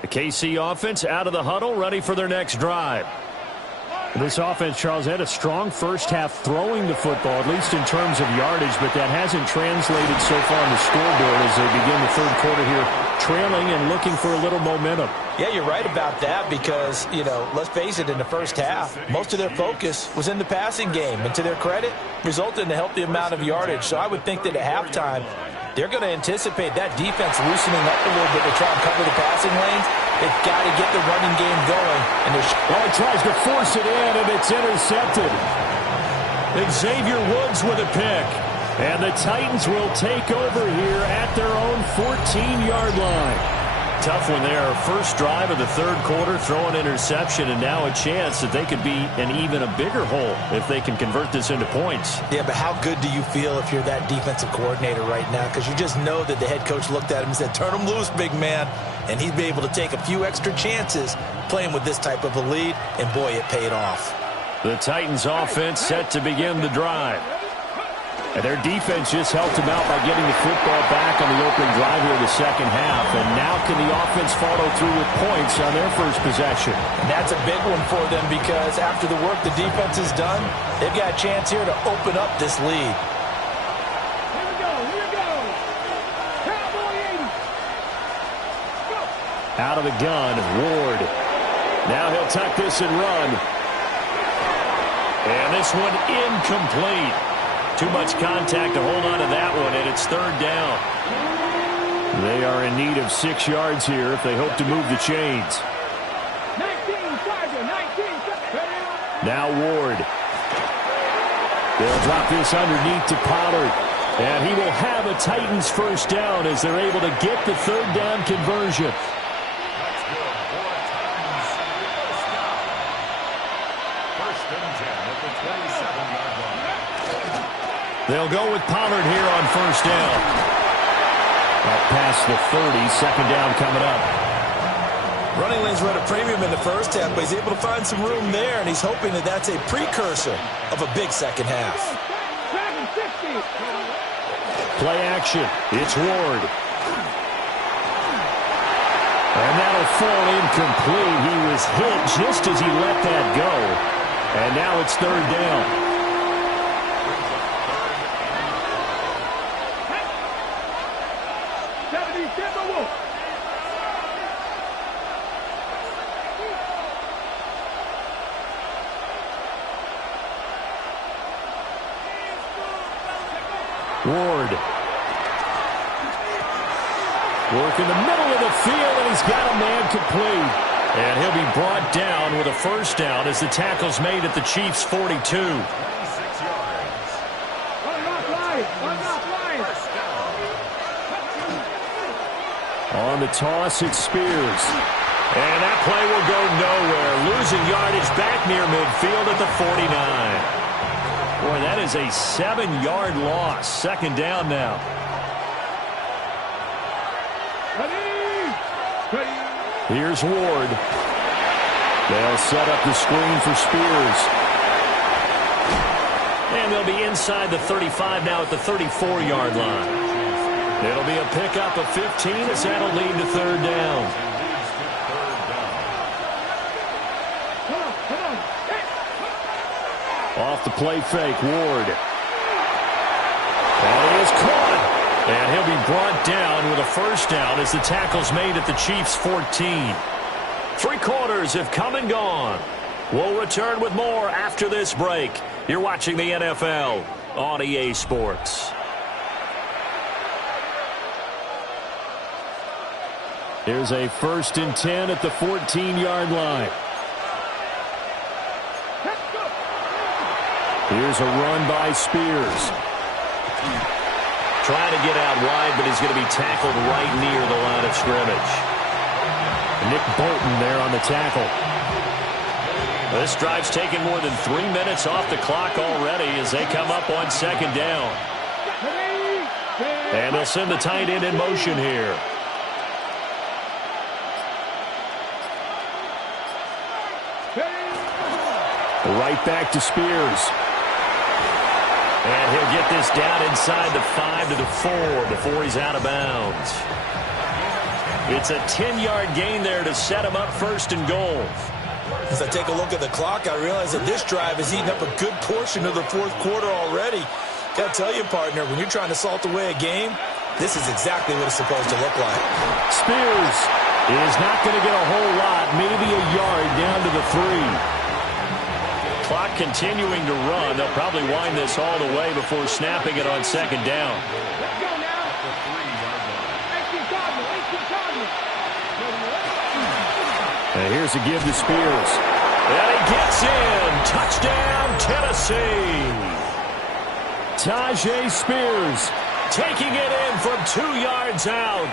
The KC offense out of the huddle, ready for their next drive. This offense, Charles, had a strong first half throwing the football, at least in terms of yardage, but that hasn't translated so far on the scoreboard as they begin the third quarter here, trailing and looking for a little momentum. Yeah, you're right about that because, let's face it, in the first half, most of their focus was in the passing game, and to their credit, resulted in a healthy amount of yardage. So I would think that at halftime, they're going to anticipate that defense loosening up a little bit to try and cover the passing lanes. They've got to get the running game going. And he tries to force it in, and it's intercepted. Xavier Woods with a pick. And the Titans will take over here at their own 14-yard line. Tough one there. First drive of the third quarter, throw an interception, and now a chance that they could be in even a bigger hole if they can convert this into points. Yeah, but how good do you feel if you're that defensive coordinator right now? Because you just know that the head coach looked at him and said, turn him loose, big man. And he'd be able to take a few extra chances playing with this type of a lead, and boy, it paid off. The Titans offense set to begin the drive. And their defense just helped them out by getting the football back on the opening drive here in the second half. And now can the offense follow through with points on their first possession? And that's a big one for them because after the work the defense has done, they've got a chance here to open up this lead. Here we go. Cowboy 80. Go. Out of the gun, Ward. Now he'll tuck this and run. And this one incomplete. Too much contact to hold on to that one, and it's third down. They are in need of 6 yards here if they hope to move the chains. 19, Tiger, 19. Now Ward. They'll drop this underneath to Pollard. And he will have a Titans first down as they're able to get the third down conversion. They'll go with Pollard here on first down. Up past the 30, second down coming up. Running lanes were at a premium in the first half, but he's able to find some room there, and he's hoping that that's a precursor of a big second half. Play action. It's Ward. And that'll fall incomplete. He was hit just as he let that go. And now it's third down. Ward. Work in the middle of the field, and he's got a man complete. And he'll be brought down with a first down as the tackle's made at the Chiefs' 42. On the toss, it's Spears. And that play will go nowhere. Losing yardage back near midfield at the 49. Boy, that is a 7-yard loss. Second down now. Here's Ward. They'll set up the screen for Spears. And they'll be inside the 35 now at the 34-yard line. It'll be a pickup of 15 as that'll lead to third down. Off the play fake, Ward. And he is caught. And he'll be brought down with a first down as the tackle's made at the Chiefs' 14. 3 quarters have come and gone. We'll return with more after this break. You're watching the NFL on EA Sports. Here's a 1st and 10 at the 14-yard line. Here's a run by Spears. Trying to get out wide, but he's going to be tackled right near the line of scrimmage. Nick Bolton there on the tackle. This drive's taken more than 3 minutes off the clock already as they come up on second down. And they'll send the tight end in motion here. Right back to Spears. And he'll get this down inside the 5 to the 4 before he's out of bounds. It's a 10-yard gain there to set him up first and goal. As I take a look at the clock, I realize that this drive has eaten up a good portion of the fourth quarter already. Got to tell you, partner, when you're trying to salt away a game, this is exactly what it's supposed to look like. Spears is not going to get a whole lot, maybe a yard down to the 3. Clock continuing to run. They'll probably wind this all the way before snapping it on second down. And here's a give to Spears. And he gets in. Touchdown, Tennessee. Tyjae Spears taking it in from 2 yards out.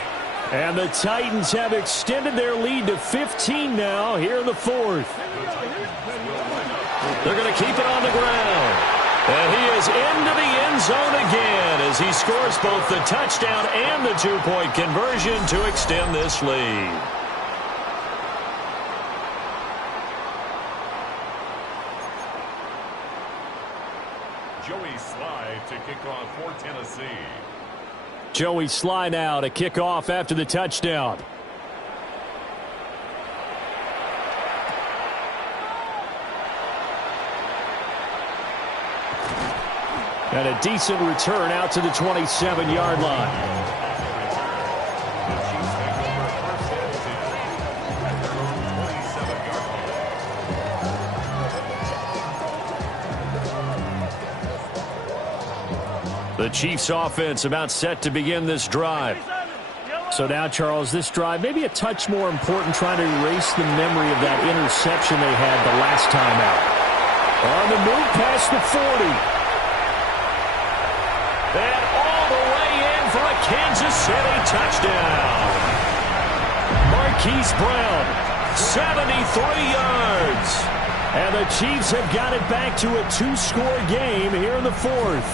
And the Titans have extended their lead to 15 now here in the fourth. They're going to keep it on the ground. And he is into the end zone again as he scores both the touchdown and the 2-point conversion to extend this lead. Joey Slye to kick off for Tennessee. Joey Slye now to kick off after the touchdown. And a decent return out to the 27-yard line. The Chiefs offense about set to begin this drive. So now, Charles, this drive maybe a touch more important, trying to erase the memory of that interception they had the last time out. On the move past the 40. And all the way in for a Kansas City touchdown. Marquise Brown, 73 yards. And the Chiefs have got it back to a 2-score game here in the fourth.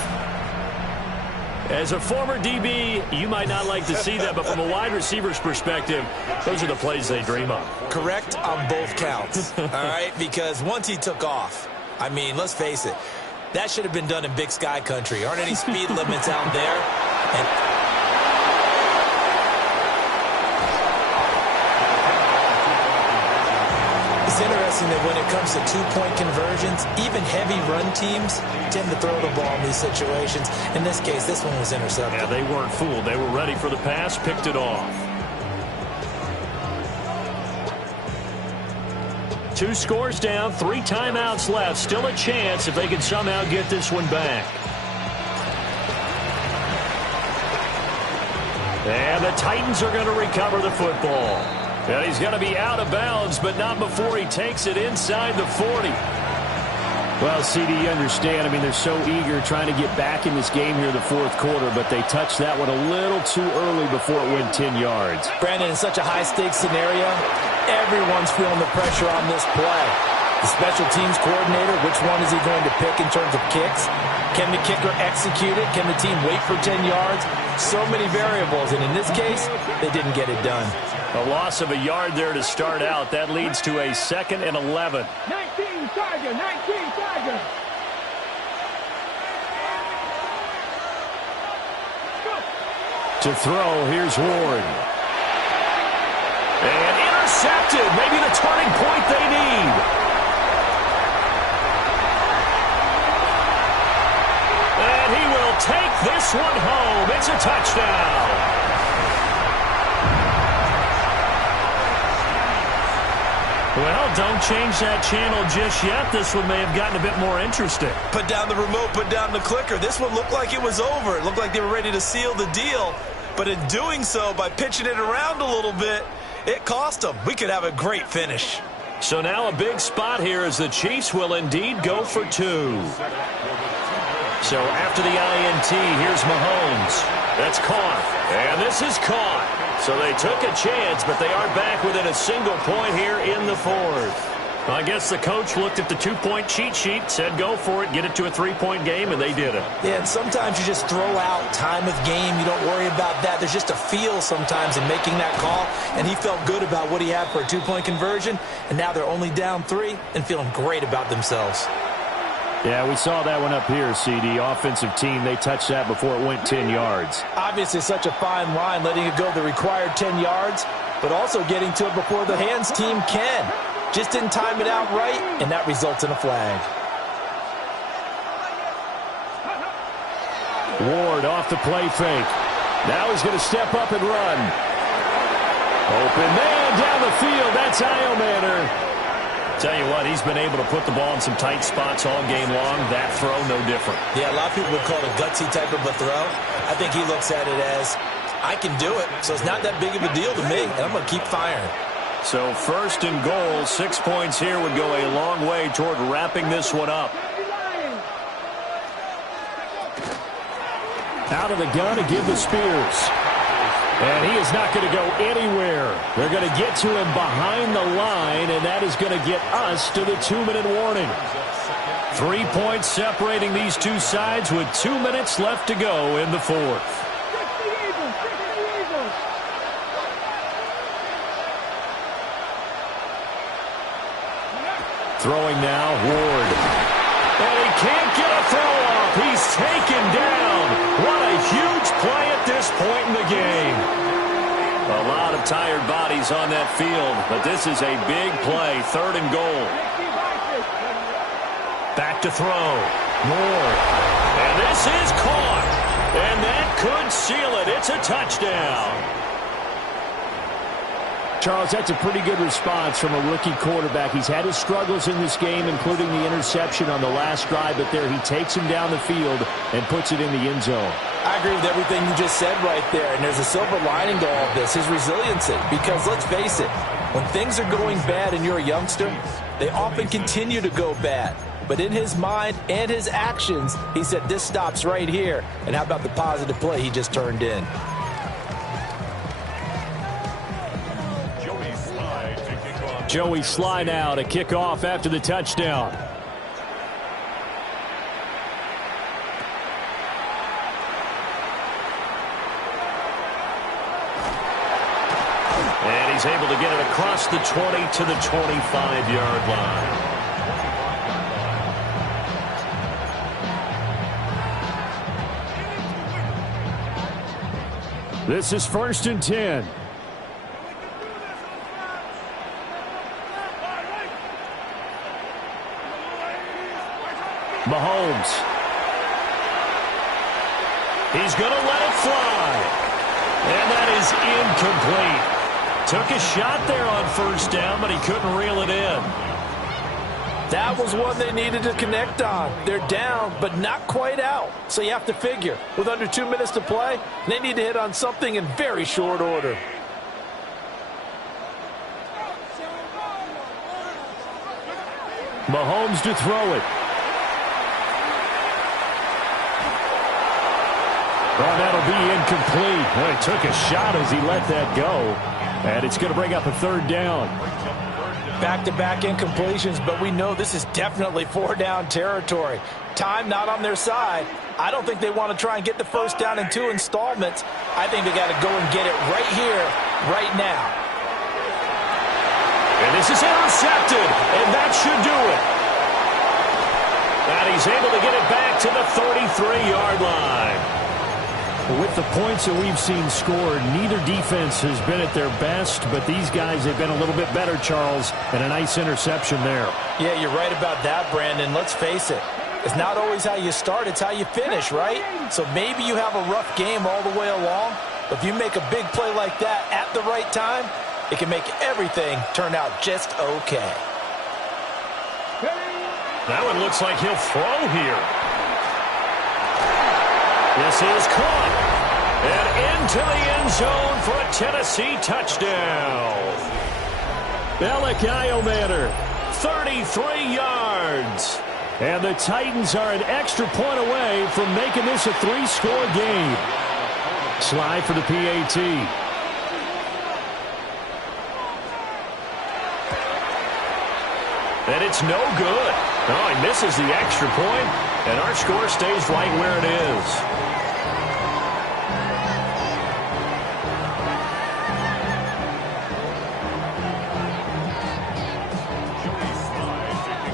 As a former DB, you might not like to see that, but from a wide receiver's perspective, those are the plays they dream of. Correct on both counts, all right? Because once he took off, I mean, let's face it, that should have been done in Big Sky country. Aren't any speed limits out there? It's interesting that when it comes to 2-point conversions, even heavy run teams tend to throw the ball in these situations. In this case, this one was intercepted. Yeah, they weren't fooled. They were ready for the pass, picked it off. 2 scores down, 3 timeouts left. Still a chance if they can somehow get this one back. And the Titans are going to recover the football. And he's going to be out of bounds, but not before he takes it inside the 40. Well, CD, you understand. I mean, they're so eager trying to get back in this game here in the fourth quarter, but they touched that one a little too early before it went 10 yards. Brandon, in such a high-stakes scenario, everyone's feeling the pressure on this play. The special teams coordinator, which one is he going to pick in terms of kicks? Can the kicker execute it? Can the team wait for 10 yards? So many variables, and in this case, they didn't get it done. A loss of a yard there to start out. That leads to a 2nd and 11. 19 Tiger, 19 Tiger. To throw, here's Ward. And intercepted. Maybe the turning point they need. And he will take this one home. It's a touchdown. Well, don't change that channel just yet. This one may have gotten a bit more interesting. Put down the remote, put down the clicker. This one looked like it was over. It looked like they were ready to seal the deal. But in doing so, by pitching it around a little bit, it cost them. We could have a great finish. So now a big spot here as the Chiefs will indeed go for 2. So after the INT, here's Mahomes. That's caught. And this is caught. So they took a chance, but they are back within a single point here in the fourth. I guess the coach looked at the two-point cheat sheet, said go for it, get it to a three-point game, and they did it. Yeah, and sometimes you just throw out time of game. You don't worry about that. There's just a feel sometimes in making that call, and he felt good about what he had for a two-point conversion, and now they're only down 3 and feeling great about themselves. Yeah, we saw that one up here, CD. Offensive team, they touched that before it went 10 yards. Obviously, such a fine line, letting it go the required 10 yards, but also getting to it before the hands team can. Just didn't time it out right, and that results in a flag. Ward off the play fake. Now he's going to step up and run. Open man down the field. That's Iomanner. Tell you what, he's been able to put the ball in some tight spots all game long. That throw, no different. Yeah, a lot of people would call it a gutsy type of a throw. I think he looks at it as, I can do it, so it's not that big of a deal to me, and I'm going to keep firing. So 1st and goal, 6 points here would go a long way toward wrapping this one up. Out of the gun to give the Spears. And he is not going to go anywhere. They're going to get to him behind the line, and that is going to get us to the 2-minute warning. 3 points separating these two sides with 2 minutes left to go in the 4th. Throwing now, Ward. And he can't get a throw off. He's taken down. What a huge play at this point in the game. A lot of tired bodies on that field, but this is a big play. 3rd and goal. Back to throw. Ward. And this is caught. And that could seal it. It's a touchdown. Charles, that's a pretty good response from a rookie quarterback. He's had his struggles in this game, including the interception on the last drive, but there he takes him down the field and puts it in the end zone. I agree with everything you just said right there, and there's a silver lining to all of this, his resiliency. Because let's face it, when things are going bad and you're a youngster, they often continue to go bad. But in his mind and his actions, he said, this stops right here. And how about the positive play he just turned in? Joey Sly now to kick off after the touchdown. And he's able to get it across the 20 to the 25-yard line. This is 1st and 10. Mahomes. He's going to let it fly. And that is incomplete. Took a shot there on 1st down, but he couldn't reel it in. That was one they needed to connect on. They're down, but not quite out. So you have to figure, with under 2 minutes to play, they need to hit on something in very short order. Mahomes to throw it. Well, that'll be incomplete. Well, he took a shot as he let that go. And it's going to bring up a 3rd down. Back-to-back incompletions, but we know this is definitely 4-down territory. Time not on their side. I don't think they want to try and get the 1st down in 2 installments. I think they got to go and get it right here, right now. And this is intercepted, and that should do it. And he's able to get it back to the 33-yard line. With the points that we've seen scored, neither defense has been at their best, but these guys have been a little bit better, Charles, and a nice interception there. Yeah, you're right about that, Brandon. Let's face it. It's not always how you start, it's how you finish, right? So maybe you have a rough game all the way along, but if you make a big play like that at the right time, it can make everything turn out just okay. That one looks like he'll throw here. This is caught. And into the end zone for a Tennessee touchdown. Alec Iomanner, 33 yards. And the Titans are an extra point away from making this a 3-score game. Slide for the PAT. And it's no good. Oh, he misses the extra point, and our score stays right where it is.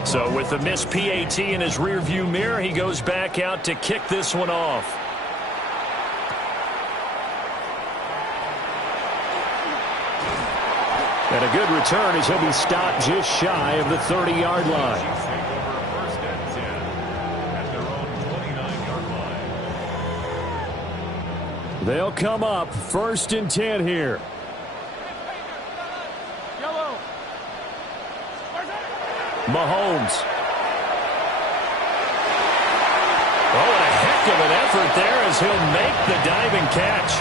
So with the missed PAT in his rearview mirror, he goes back out to kick this one off. And a good return as he'll be stopped just shy of the 30-yard line. They'll come up 1st and 10 here. Mahomes. Oh, and a heck of an effort there as he'll make the diving catch.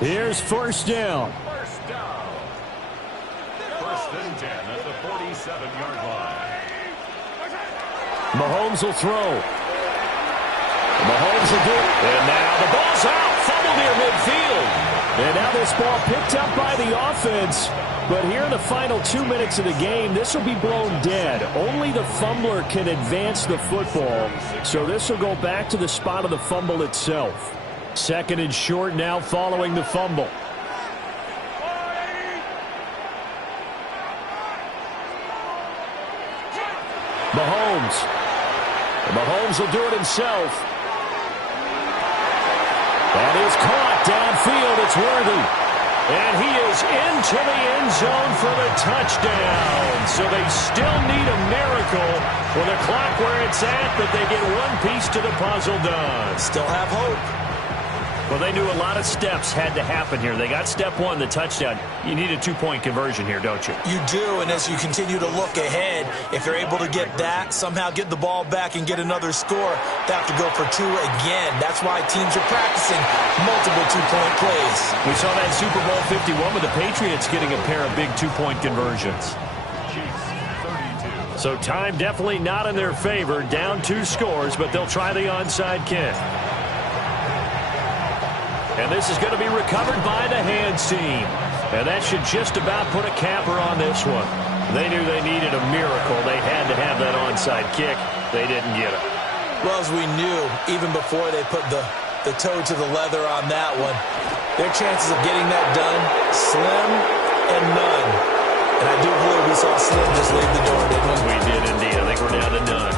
Here's 1st down. 1st and 10 at the 47-yard line. Mahomes will throw. Mahomes will do it. And now the ball's out. Fumble near midfield. And now this ball picked up by the offense. But here in the final 2 minutes of the game, this will be blown dead. Only the fumbler can advance the football. So this will go back to the spot of the fumble itself. 2nd and short now following the fumble. Mahomes. Mahomes will do it himself. That is caught downfield. It's Worthy. And he is into the end zone for the touchdown. So they still need a miracle with the clock where it's at, but they get one piece to the puzzle done. Still have hope. Well, they knew a lot of steps had to happen here. They got step 1, the touchdown. You need a 2-point conversion here, don't you? You do, and as you continue to look ahead, if they're able to get that, somehow get the ball back and get another score, they have to go for 2 again. That's why teams are practicing multiple 2-point plays. We saw that Super Bowl 51 with the Patriots getting a pair of big 2-point conversions. So time definitely not in their favor. Down 2 scores, but they'll try the onside kick. And this is going to be recovered by the hands team. And that should just about put a capper on this one. They knew they needed a miracle. They had to have that onside kick. They didn't get it. Well, as we knew, even before they put the toe to the leather on that one, their chances of getting that done, slim and none. And I do believe we saw Slim just leave the door, didn't we? We did indeed. I think we're down to none.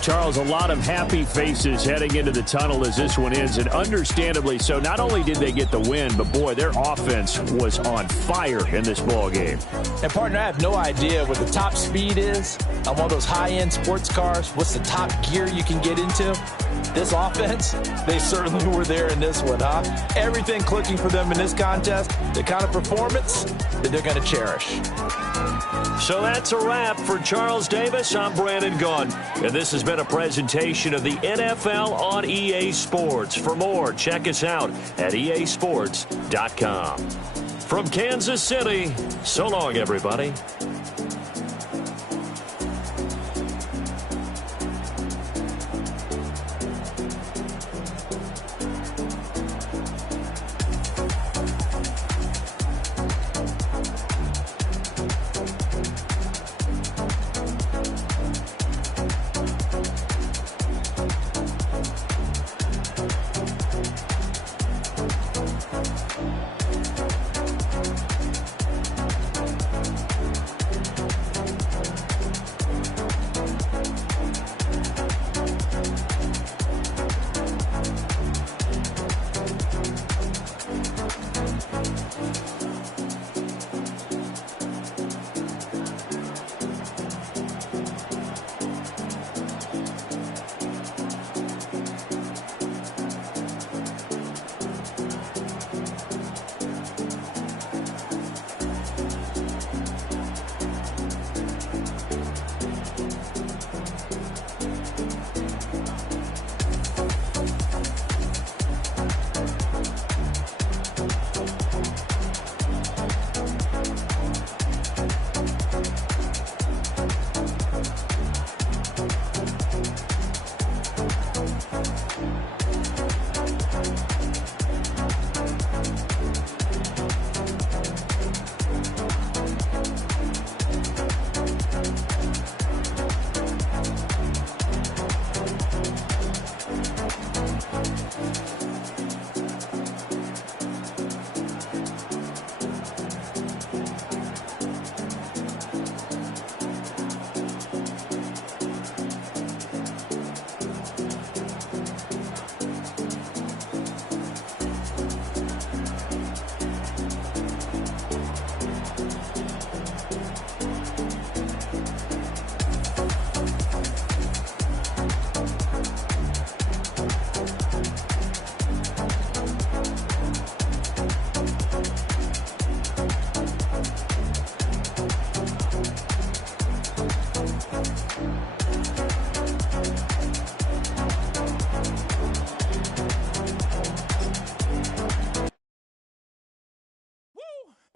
Charles, a lot of happy faces heading into the tunnel as this one ends, and understandably so. Not only did they get the win, but boy, their offense was on fire in this ball game. And partner, I have no idea what the top speed is on one of those high-end sports cars. What's the top gear you can get into? This offense, they certainly were there in this one, huh? Everything clicking for them in this contest, the kind of performance that they're going to cherish. So that's a wrap for Charles Davis. I'm Brandon Gaudin, and this has been a presentation of the NFL on EA Sports. For more, check us out at easports.com. From Kansas City, so long, everybody.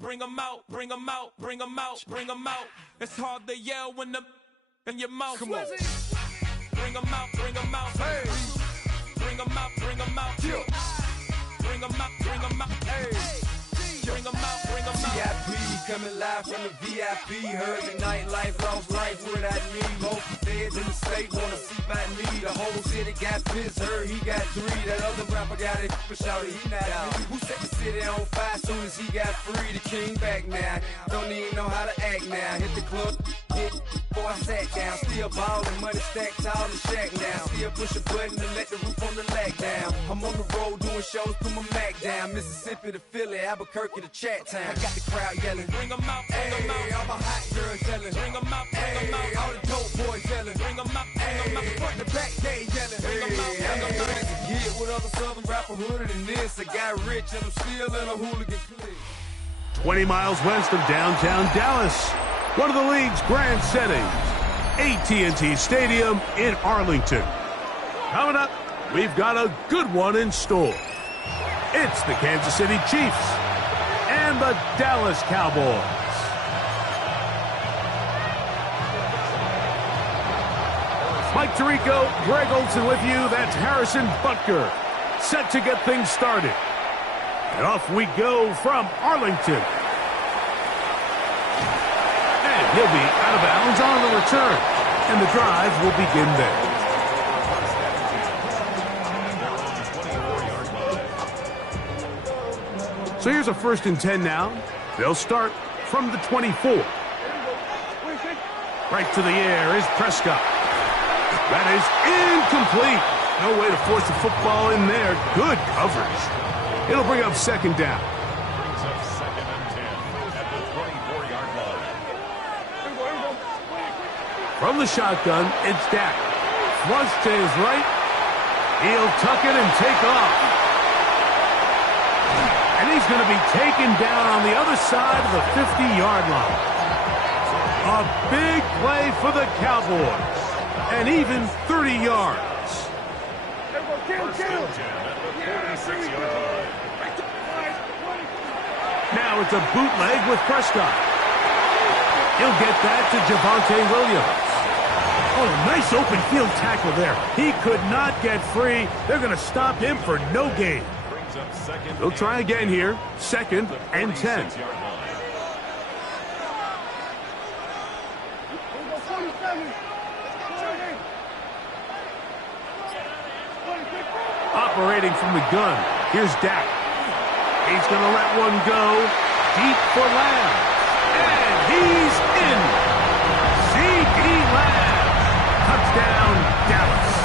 bring 'em out, bring 'em out, bring 'em out, bring 'em out. It's hard to yell when the in your mouth. Come on. Bring 'em out, bring 'em out. Hey. Bring 'em out, bring 'em out. Yeah. Bring 'em out, bring 'em out. Hey. Bring 'em out, bring 'em out. VIP coming live from the VIP. Heard the nightlife, lost life without me. Most feds in the state wanna see by me. The whole city got pissed, heard he got 3. That other rapper got it for shouty, he not out. Who set the city on fire soon as he got free? The king back now, don't even know how to act now. Hit the club, hit before I sat down. Still ballin', money stacked tall in the shack now. Still push a button and let the roof on the lag down. I'm on the road doing shows through my Mac down. Mississippi to Philly, Albuquerque to Chat Town. I got the crowd yelling. Bring 'em out, bring 'em out. All my hot girls yelling. Bring 'em out, bring 'em out. All the dope boys yelling. Bring 'em out, bring 'em out. Front to back, they yelling. Bring 'em out, bring 'em out. I'm good as a kid with other southern rapper hooded than this. I got rich and I'm still in a hooligan clique. 20 miles west of downtown Dallas, one of the league's grand settings, AT&T Stadium in Arlington. Coming up, we've got a good one in store. It's the Kansas City Chiefs and the Dallas Cowboys. Mike Tirico, Greg Olson with you. That's Harrison Butker, set to get things started. And off we go from Arlington. And he'll be out of bounds on the return. And the drive will begin there. So here's a 1st and 10 now. They'll start from the 24. Right to the air is Prescott. That is incomplete. No way to force the football in there. Good coverage. It'll bring up 2nd down. Brings up 2nd and 10 at the 24-yard line. From the shotgun, it's Dak. Flush to his right. He'll tuck it and take off. And he's going to be taken down on the other side of the 50-yard line. A big play for the Cowboys. And even 30 yards. First and 10 at the 46-yard line. Now it's a bootleg with Prescott. He'll get that to Javonte Williams. Oh, nice open field tackle there. He could not get free. They're going to stop him for no gain. Brings up 2nd. They'll try again here. 2nd and 10. Operating from the gun, here's Dak. He's going to let one go deep for Lamb. And he's in. C.D. Lamb. Touchdown, Dallas.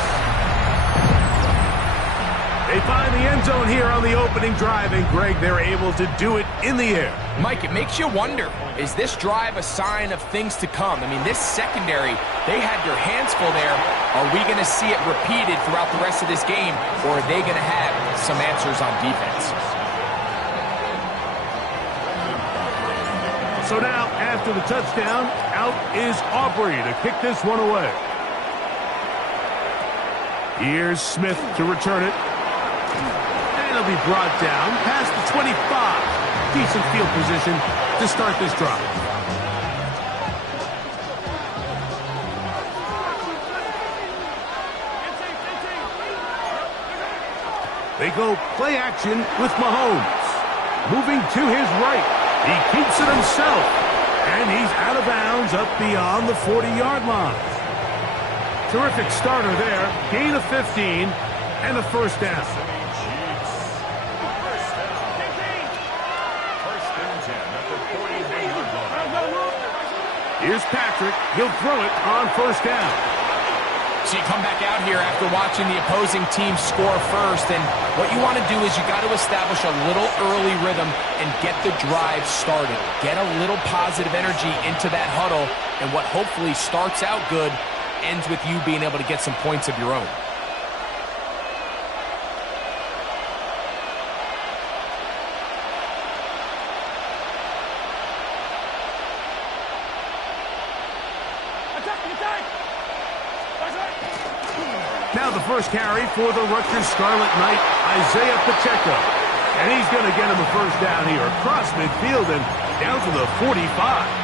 They find the end zone here on the opening drive, and Greg, they're able to do it in the air. Mike, it makes you wonder, is this drive a sign of things to come? I mean, this secondary, they had their hands full there. Are we going to see it repeated throughout the rest of this game, or are they going to have some answers on defense? So now, after the touchdown, out is Aubrey to kick this one away. Here's Smith to return it. And it'll be brought down past the 25. Decent field position to start this drive. They go play action with Mahomes. Moving to his right. He keeps it himself. And he's out of bounds up beyond the 40-yard line. Terrific starter there. Gain of 15 and a 1st down. Here's Patrick. He'll throw it on 1st down. So you come back out here after watching the opposing team score first, and what you want to do is you got to establish a little early rhythm and get the drive started. Get a little positive energy into that huddle, and what hopefully starts out good ends with you being able to get some points of your own. Now the first carry for the Rutgers Scarlet Knight, Isaiah Pacheco. And he's going to get him a 1st down here across midfield, and down to the 45.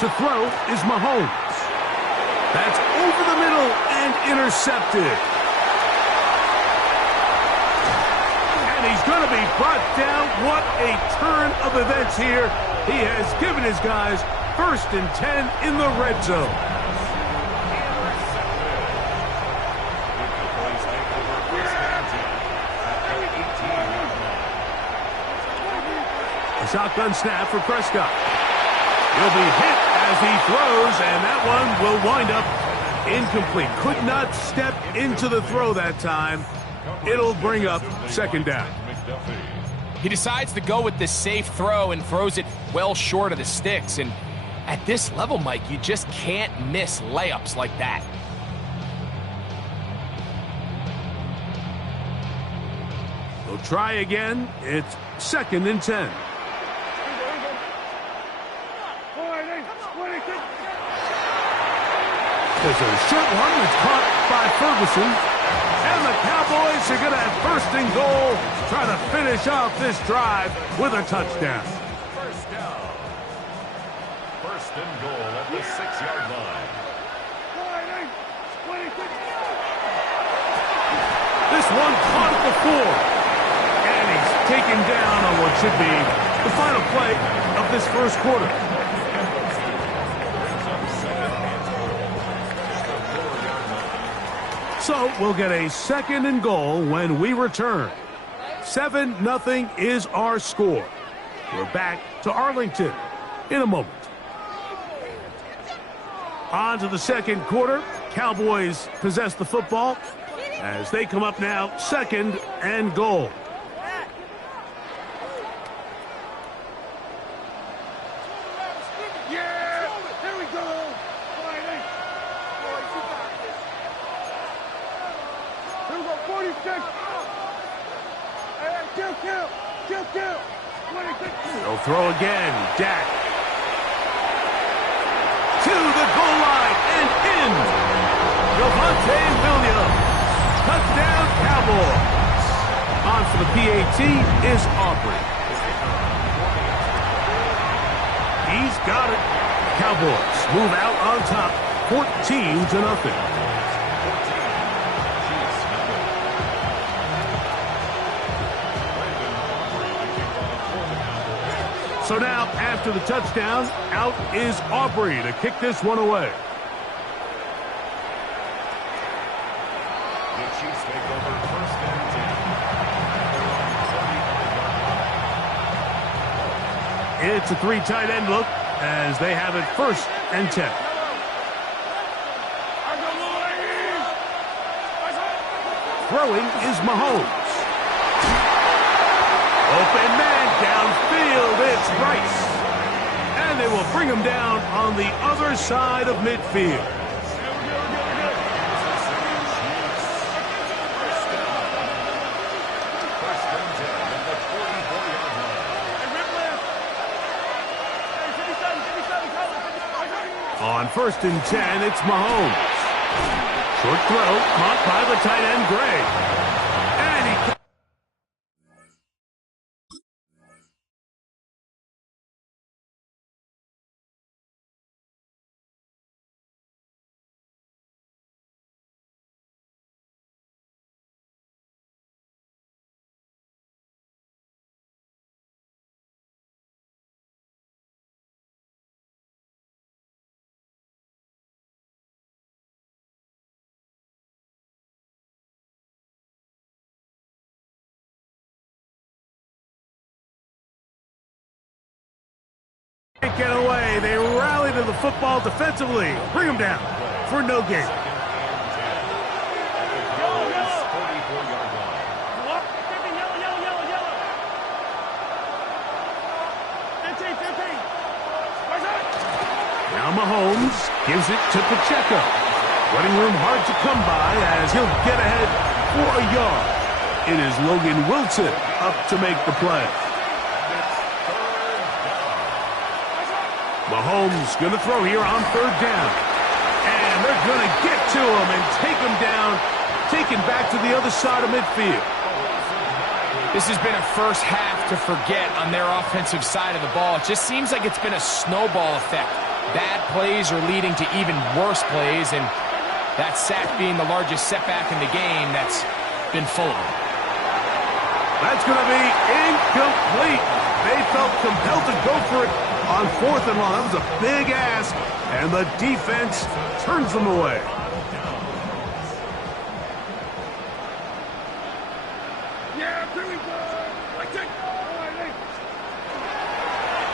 To throw is Mahomes. That's over the middle and intercepted. And he's going to be brought down. What a turn of events here. He has given his guys 1st and 10 in the red zone. A shotgun snap for Prescott. He'll be hit as he throws, and that one will wind up incomplete. Could not step into the throw that time. It'll bring up 2nd down. He decides to go with the safe throw and throws it well short of the sticks. And at this level, Mike, you just can't miss layups like that. They'll try again. It's 2nd and 10. There's a short one that's caught by Ferguson. And the Cowboys are going to have 1st and goal, try to finish off this drive with a touchdown. 1st and goal at the 6-yard line. This one caught at the 4. And he's taken down on what should be the final play of this 1st quarter. So we'll get a 2nd and goal when we return. 7-0 is our score. We're back to Arlington in a moment. On to the 2nd quarter. Cowboys possess the football as they come up now 2nd and goal. They'll throw again. Dak. To the goal line and in. Javonte Williams. Touchdown Cowboys. On for the PAT is Aubrey. He's got it. Cowboys move out on top 14-0. So now, after the touchdown, out is Aubrey to kick this one away. The Chiefs take over 1st and 10. It's a 3 tight end look as they have it 1st and 10. Throwing is Mahomes. Open man downfield, it's Rice. And they will bring him down on the other side of midfield. On 1st and 10, it's Mahomes. Short throw, caught by the tight end, Gray. And he... Can't get away. They rally to the football defensively. Bring them down for no gain. Now Mahomes gives it to Pacheco. Running room hard to come by as he'll get ahead for a yard. It is Logan Wilson up to make the play. Mahomes going to throw here on third down. And they're going to get to him and take him down, taken back to the other side of midfield. This has been a first half to forget on their offensive side of the ball. It just seems like it's been a snowball effect. Bad plays are leading to even worse plays, and that sack being the largest setback in the game, that's been full of them. That's going to be incomplete. They felt compelled to go for it on fourth and long. That was a big ask, and the defense turns them away.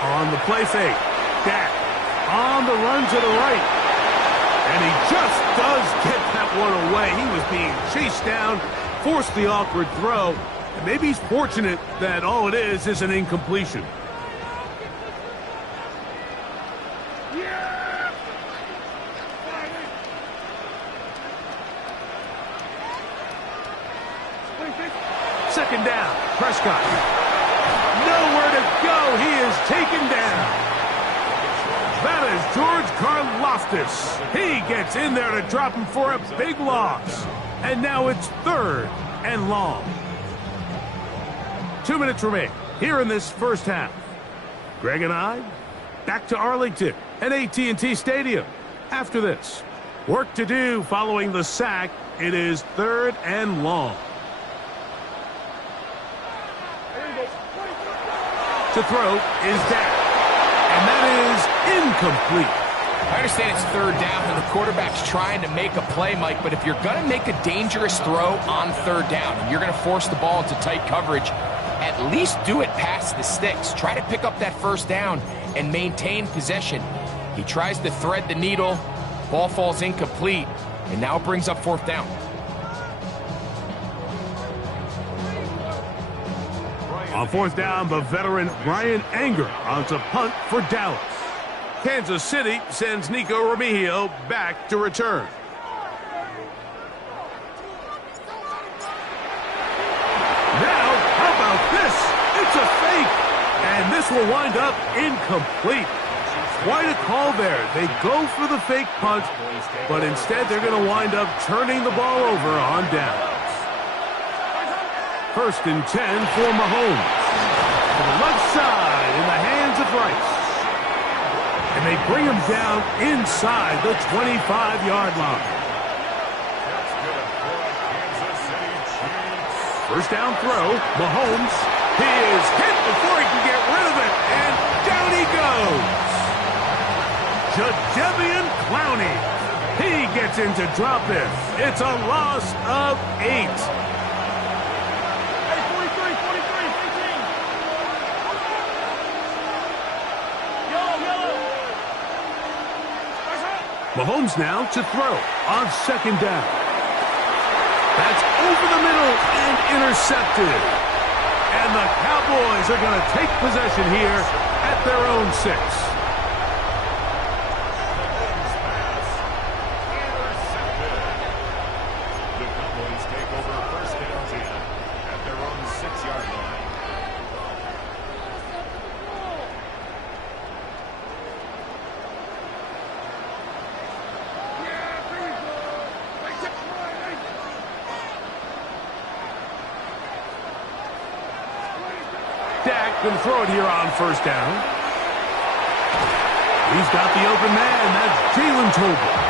On the play fake, Dak on the run to the right. And he just does get that one away. He was being chased down, forced the awkward throw. And maybe he's fortunate that all it is an incompletion. Second down, Prescott. Nowhere to go. He is taken down. That is George Karlaftis. He gets in there to drop him for a big loss. And now it's third and long. 2 minutes remain here in this first half. Greg and I back to Arlington at AT&T Stadium. After this, work to do following the sack. It is third and long. To throw is Dak, and that is incomplete. I understand it's third down and the quarterback's trying to make a play, Mike, but if you're going to make a dangerous throw on third down and you're going to force the ball into tight coverage, at least do it past the sticks. Try to pick up that first down and maintain possession. He tries to thread the needle, ball falls incomplete, and now it brings up fourth down. On fourth down, the veteran Brian Anger on to punt for Dallas. Kansas City sends Nico Remigio back to return. Now, how about this? It's a fake, and this will wind up incomplete. Quite a call there. They go for the fake punt, but instead they're going to wind up turning the ball over on downs. First and 10 for Mahomes. To the left side in the hands of Rice. And they bring him down inside the 25-yard line. First down throw, Mahomes. He is hit before he can get rid of it, and down he goes. Jadeveon Clowney. He gets into drop it. It's a loss of 8. Mahomes now to throw on second down. That's over the middle and intercepted. And the Cowboys are going to take possession here at their own 6. The Cowboys take over first and 10 at their own 6-yard line. Dak can throw it here on first down. He's got the open man. That's Jalen Tolbert.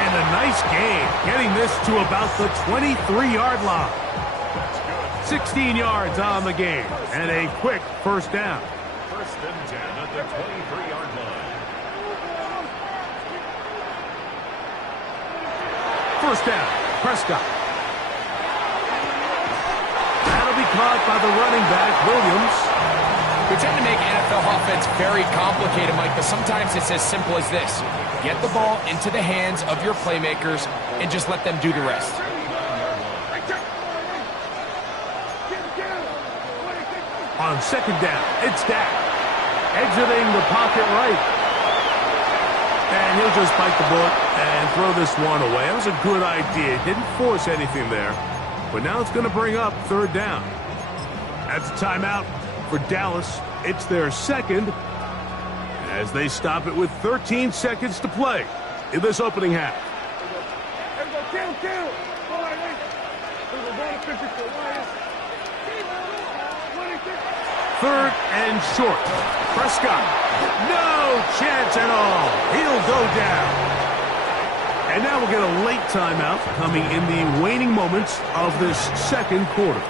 And a nice gain, getting this to about the 23-yard line. 16 yards on the game, and a quick first down. First and 10 at the 23-yard line. First down, Prescott. That'll be caught by the running back, Williams. We tend to make NFL offense very complicated, Mike, but sometimes it's as simple as this. Get the ball into the hands of your playmakers and just let them do the rest. On second down, it's Dak. Exiting the pocket right. And he'll just bite the bullet and throw this one away. That was a good idea. Didn't force anything there. but now it's going to bring up third down. That's a timeout for Dallas. It's their second as they stop it with 13 seconds to play in this opening half. Third and short. Prescott, no chance at all. He'll go down. And now we'll get a late timeout coming in the waning moments of this second quarter.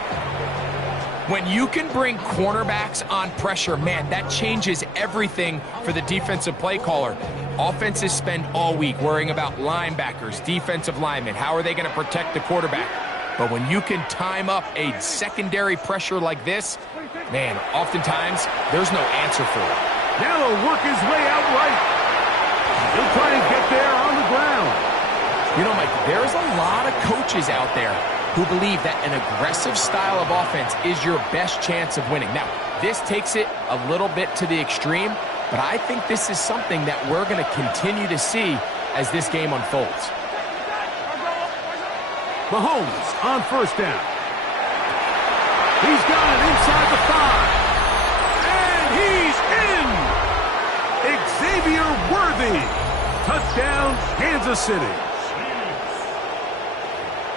When you can bring cornerbacks on pressure, man, that changes everything for the defensive play caller. Offenses spend all week worrying about linebackers, defensive linemen. How are they going to protect the quarterback? But when you can time up a secondary pressure like this, man, oftentimes there's no answer for it. Now he'll work his way out right. He'll try and get there on the ground. You know, Mike, there's a lot of coaches out there who believe that an aggressive style of offense is your best chance of winning. Now, this takes it a little bit to the extreme, but I think this is something that we're going to continue to see as this game unfolds. Mahomes on first down. He's got it inside the 5. And he's in! Xavier Worthy. Touchdown, Kansas City.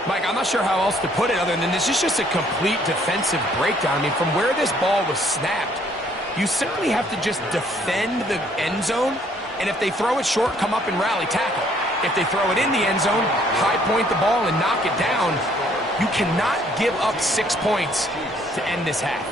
Mike, I'm not sure how else to put it other than this is just a complete defensive breakdown. I mean, from where this ball was snapped, you simply have to just defend the end zone, and if they throw it short, come up and rally tackle. If they throw it in the end zone, high point the ball and knock it down. You cannot give up 6 points to end this half.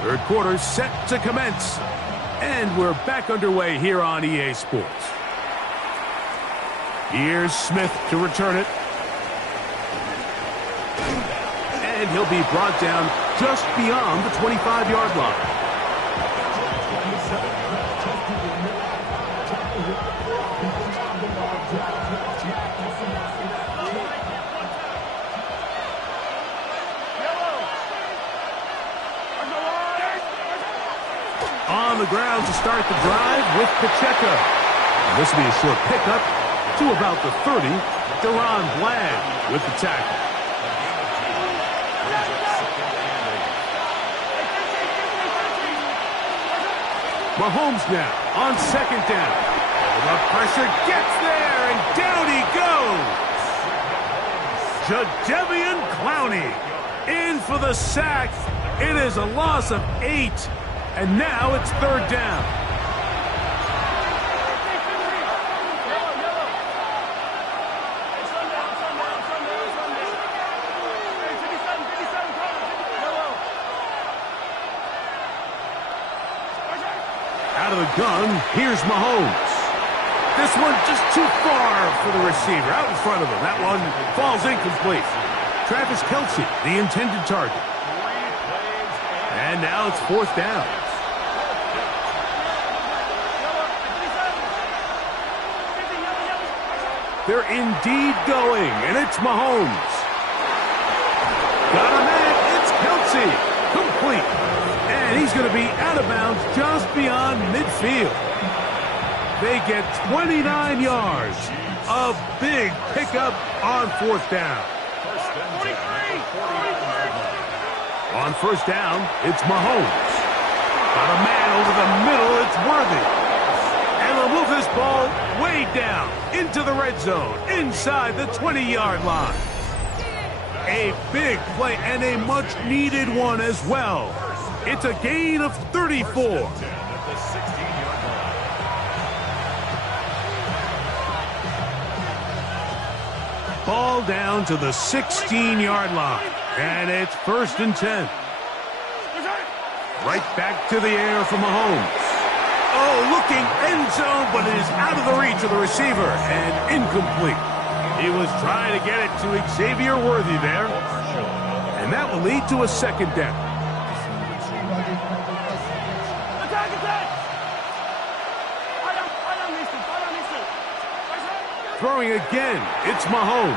Third quarter set to commence. And we're back underway here on EA Sports. Here's Smith to return it. And he'll be brought down just beyond the 25-yard line. On the ground to start the drive with Pacheco. And this will be a short pickup to about the 30. Deron Bland with the tackle. Mahomes now on second down. The pressure gets there, and down he goes. Jadeveon Clowney in for the sack. It is a loss of 8. And now it's third down. Out of the gun, here's Mahomes. This one just too far for the receiver, out in front of him. That one falls incomplete. Travis Kelce, the intended target. And now it's fourth down. They're indeed going, and it's Mahomes. Got a man, it's Kelce. Complete. And he's going to be out of bounds just beyond midfield. They get 29 yards. A big pickup on fourth down. On first down, it's Mahomes. Got a man over the middle, it's Worthy. And they'll move this ball way down into the red zone, inside the 20-yard line. A big play and a much-needed one as well. It's a gain of 34. Ball down to the 16-yard line. And it's first and 10. Right back to the air for Mahomes. Oh, looking end zone, but it is out of the reach of the receiver and incomplete. He was trying to get it to Xavier Worthy there. And that will lead to a second down. Throwing again, it's Mahomes.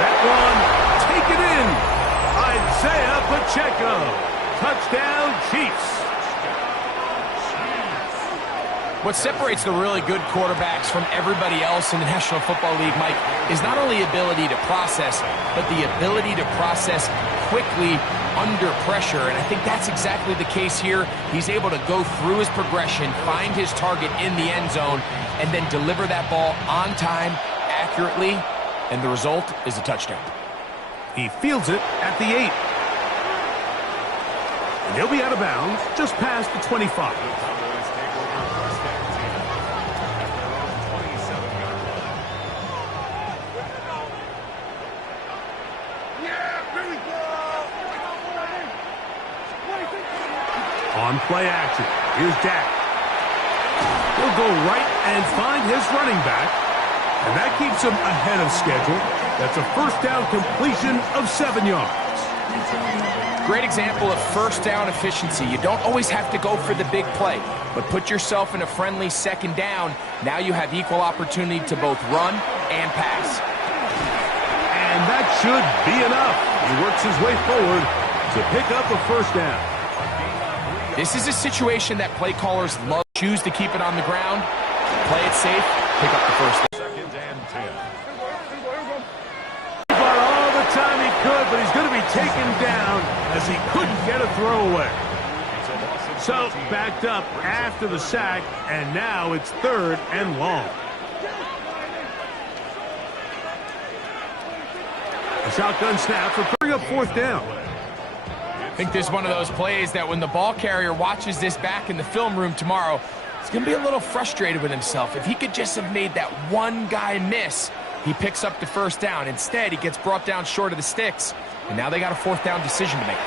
That one, taken in. Isaiah Pacheco. Touchdown, Chiefs. What separates the really good quarterbacks from everybody else in the National Football League, Mike, is not only ability to process, but the ability to process quickly under pressure. And I think that's exactly the case here. He's able to go through his progression, find his target in the end zone, and then deliver that ball on time, accurately, and the result is a touchdown. He fields it at the 8. And he'll be out of bounds just past the 25. On play action, here's Dak. He'll go right and find his running back, and that keeps him ahead of schedule. That's a first down completion of 7 yards. Great example of first down efficiency. You don't always have to go for the big play, but put yourself in a friendly second down. Now you have equal opportunity to both run and pass. And that should be enough. He works his way forward to pick up a first down. This is a situation that play callers love. Choose to keep it on the ground, play it safe, pick up the first down. Second and 10. He got all the time he could, but he's going to be taken down as he couldn't get a throwaway. So backed up after the sack, and now it's 3rd and long. A shotgun snap for bring up 4th down. I think this is one of those plays that when the ball carrier watches this back in the film room tomorrow, he's going to be a little frustrated with himself. If he could just have made that one guy miss, he picks up the first down. Instead, he gets brought down short of the sticks, and now they got a 4th down decision to make.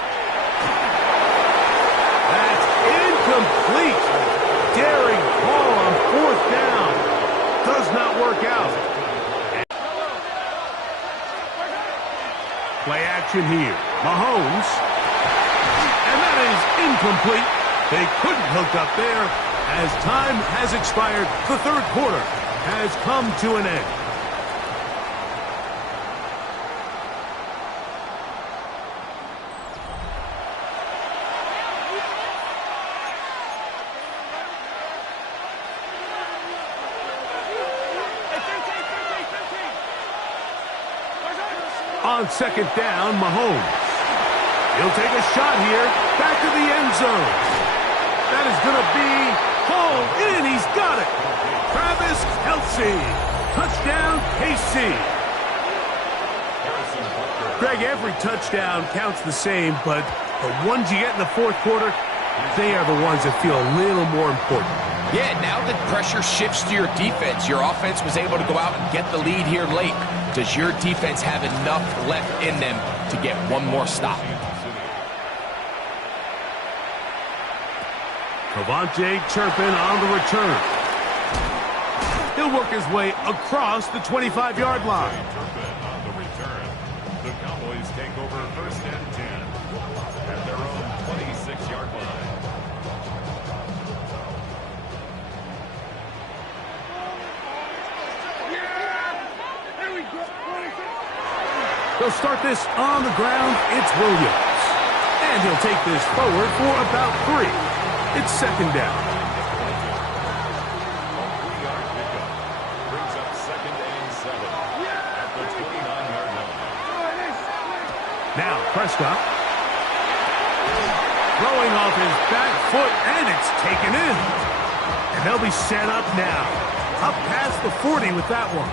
That's incomplete. Daring ball on 4th down. Does not work out. Play action here. Mahomes. And that is incomplete. They couldn't hook up there as time has expired. The 3rd quarter has come to an end. On 2nd down, Mahomes. He'll take a shot here, back to the end zone. That is going to be hauled in. He's got it. Travis Kelce. Touchdown, KC. Greg, every touchdown counts the same, but the ones you get in the 4th quarter, they are the ones that feel a little more important. Yeah, now that pressure shifts to your defense, your offense was able to go out and get the lead here late. Does your defense have enough left in them to get one more stop? Cavante Turpin on the return. He'll work his way across the 25-yard line. Turpin on the return. The Cowboys take over 1st and 10 at their own 26-yard line. They'll start this on the ground. It's Williams. And he'll take this forward for about 3. It's 2nd down. Brings up 2nd and 7 at the 29-yard line. Now Prescott. Throwing off his back foot, and it's taken in. And they'll be set up now. Up past the 40 with that one.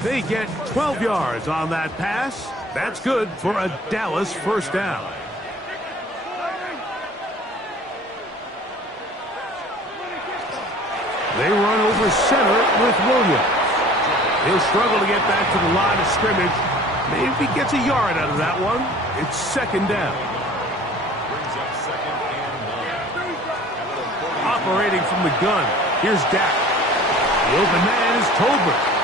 They get 12 yards on that pass. That's good for a Dallas first down. They run over center with Williams. He'll struggle to get back to the line of scrimmage. Maybe gets a yard out of that one. It's 2nd down. Brings up 2nd and 1. Operating from the gun, here's Dak. The open man is Tolbert.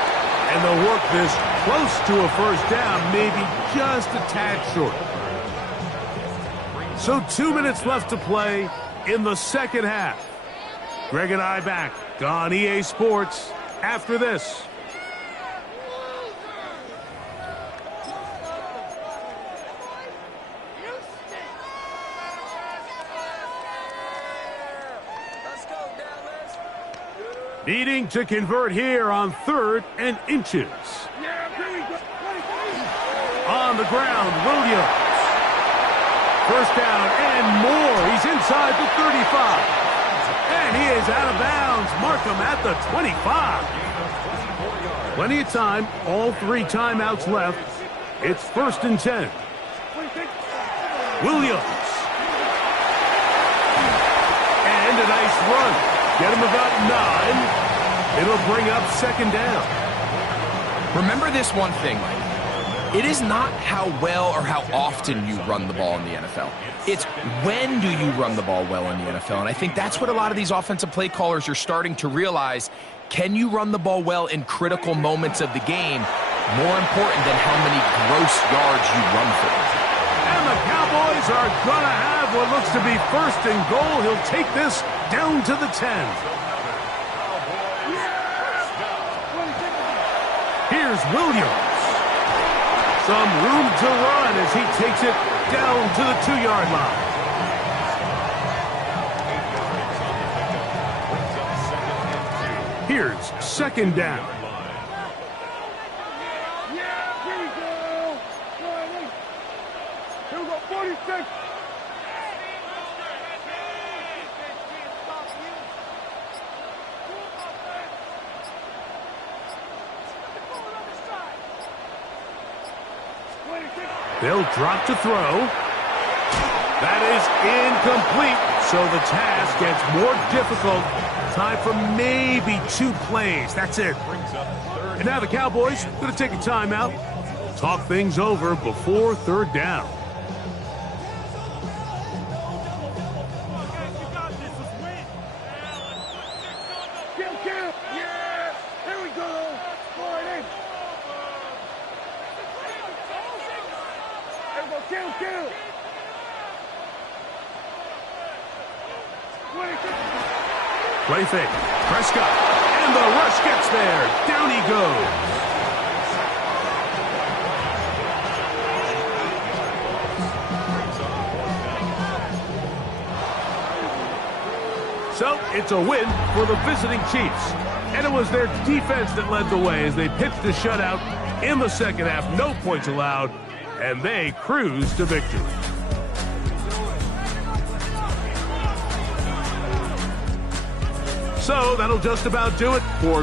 And they'll work this close to a first down, maybe just a tad short. So 2 minutes left to play in the 2nd half. Greg and I back back on EA Sports after this. Needing to convert here on 3rd and inches. On the ground, Williams. First down and more. He's inside the 35. And he is out of bounds. Mark him at the 25. Plenty of time. All 3 timeouts left. It's 1st and 10. Williams. And a nice run. Get him about 9. It'll bring up 2nd down. Remember this one thing, Mike. It is not how well or how often you run the ball in the NFL. It's when do you run the ball well in the NFL. And I think that's what a lot of these offensive play callers are starting to realize. Can you run the ball well in critical moments of the game? More important than how many gross yards you run for. And the Cowboys are going to have what looks to be 1st and goal. He'll take this down to the 10. Here's Williams. Some room to run as he takes it down to the 2-yard line. Here's 2nd down. Here we go. Here we go, 46. They'll drop to throw. That is incomplete, so the task gets more difficult. Time for maybe 2 plays. That's it. And now the Cowboys going to take a timeout. Talk things over before 3rd down. Play fake. Prescott. And the rush gets there. Down he goes. So, it's a win for the visiting Chiefs. And it was their defense that led the way as they pitched the shutout in the 2nd half. No points allowed. And they cruised to victory. So that'll just about do it for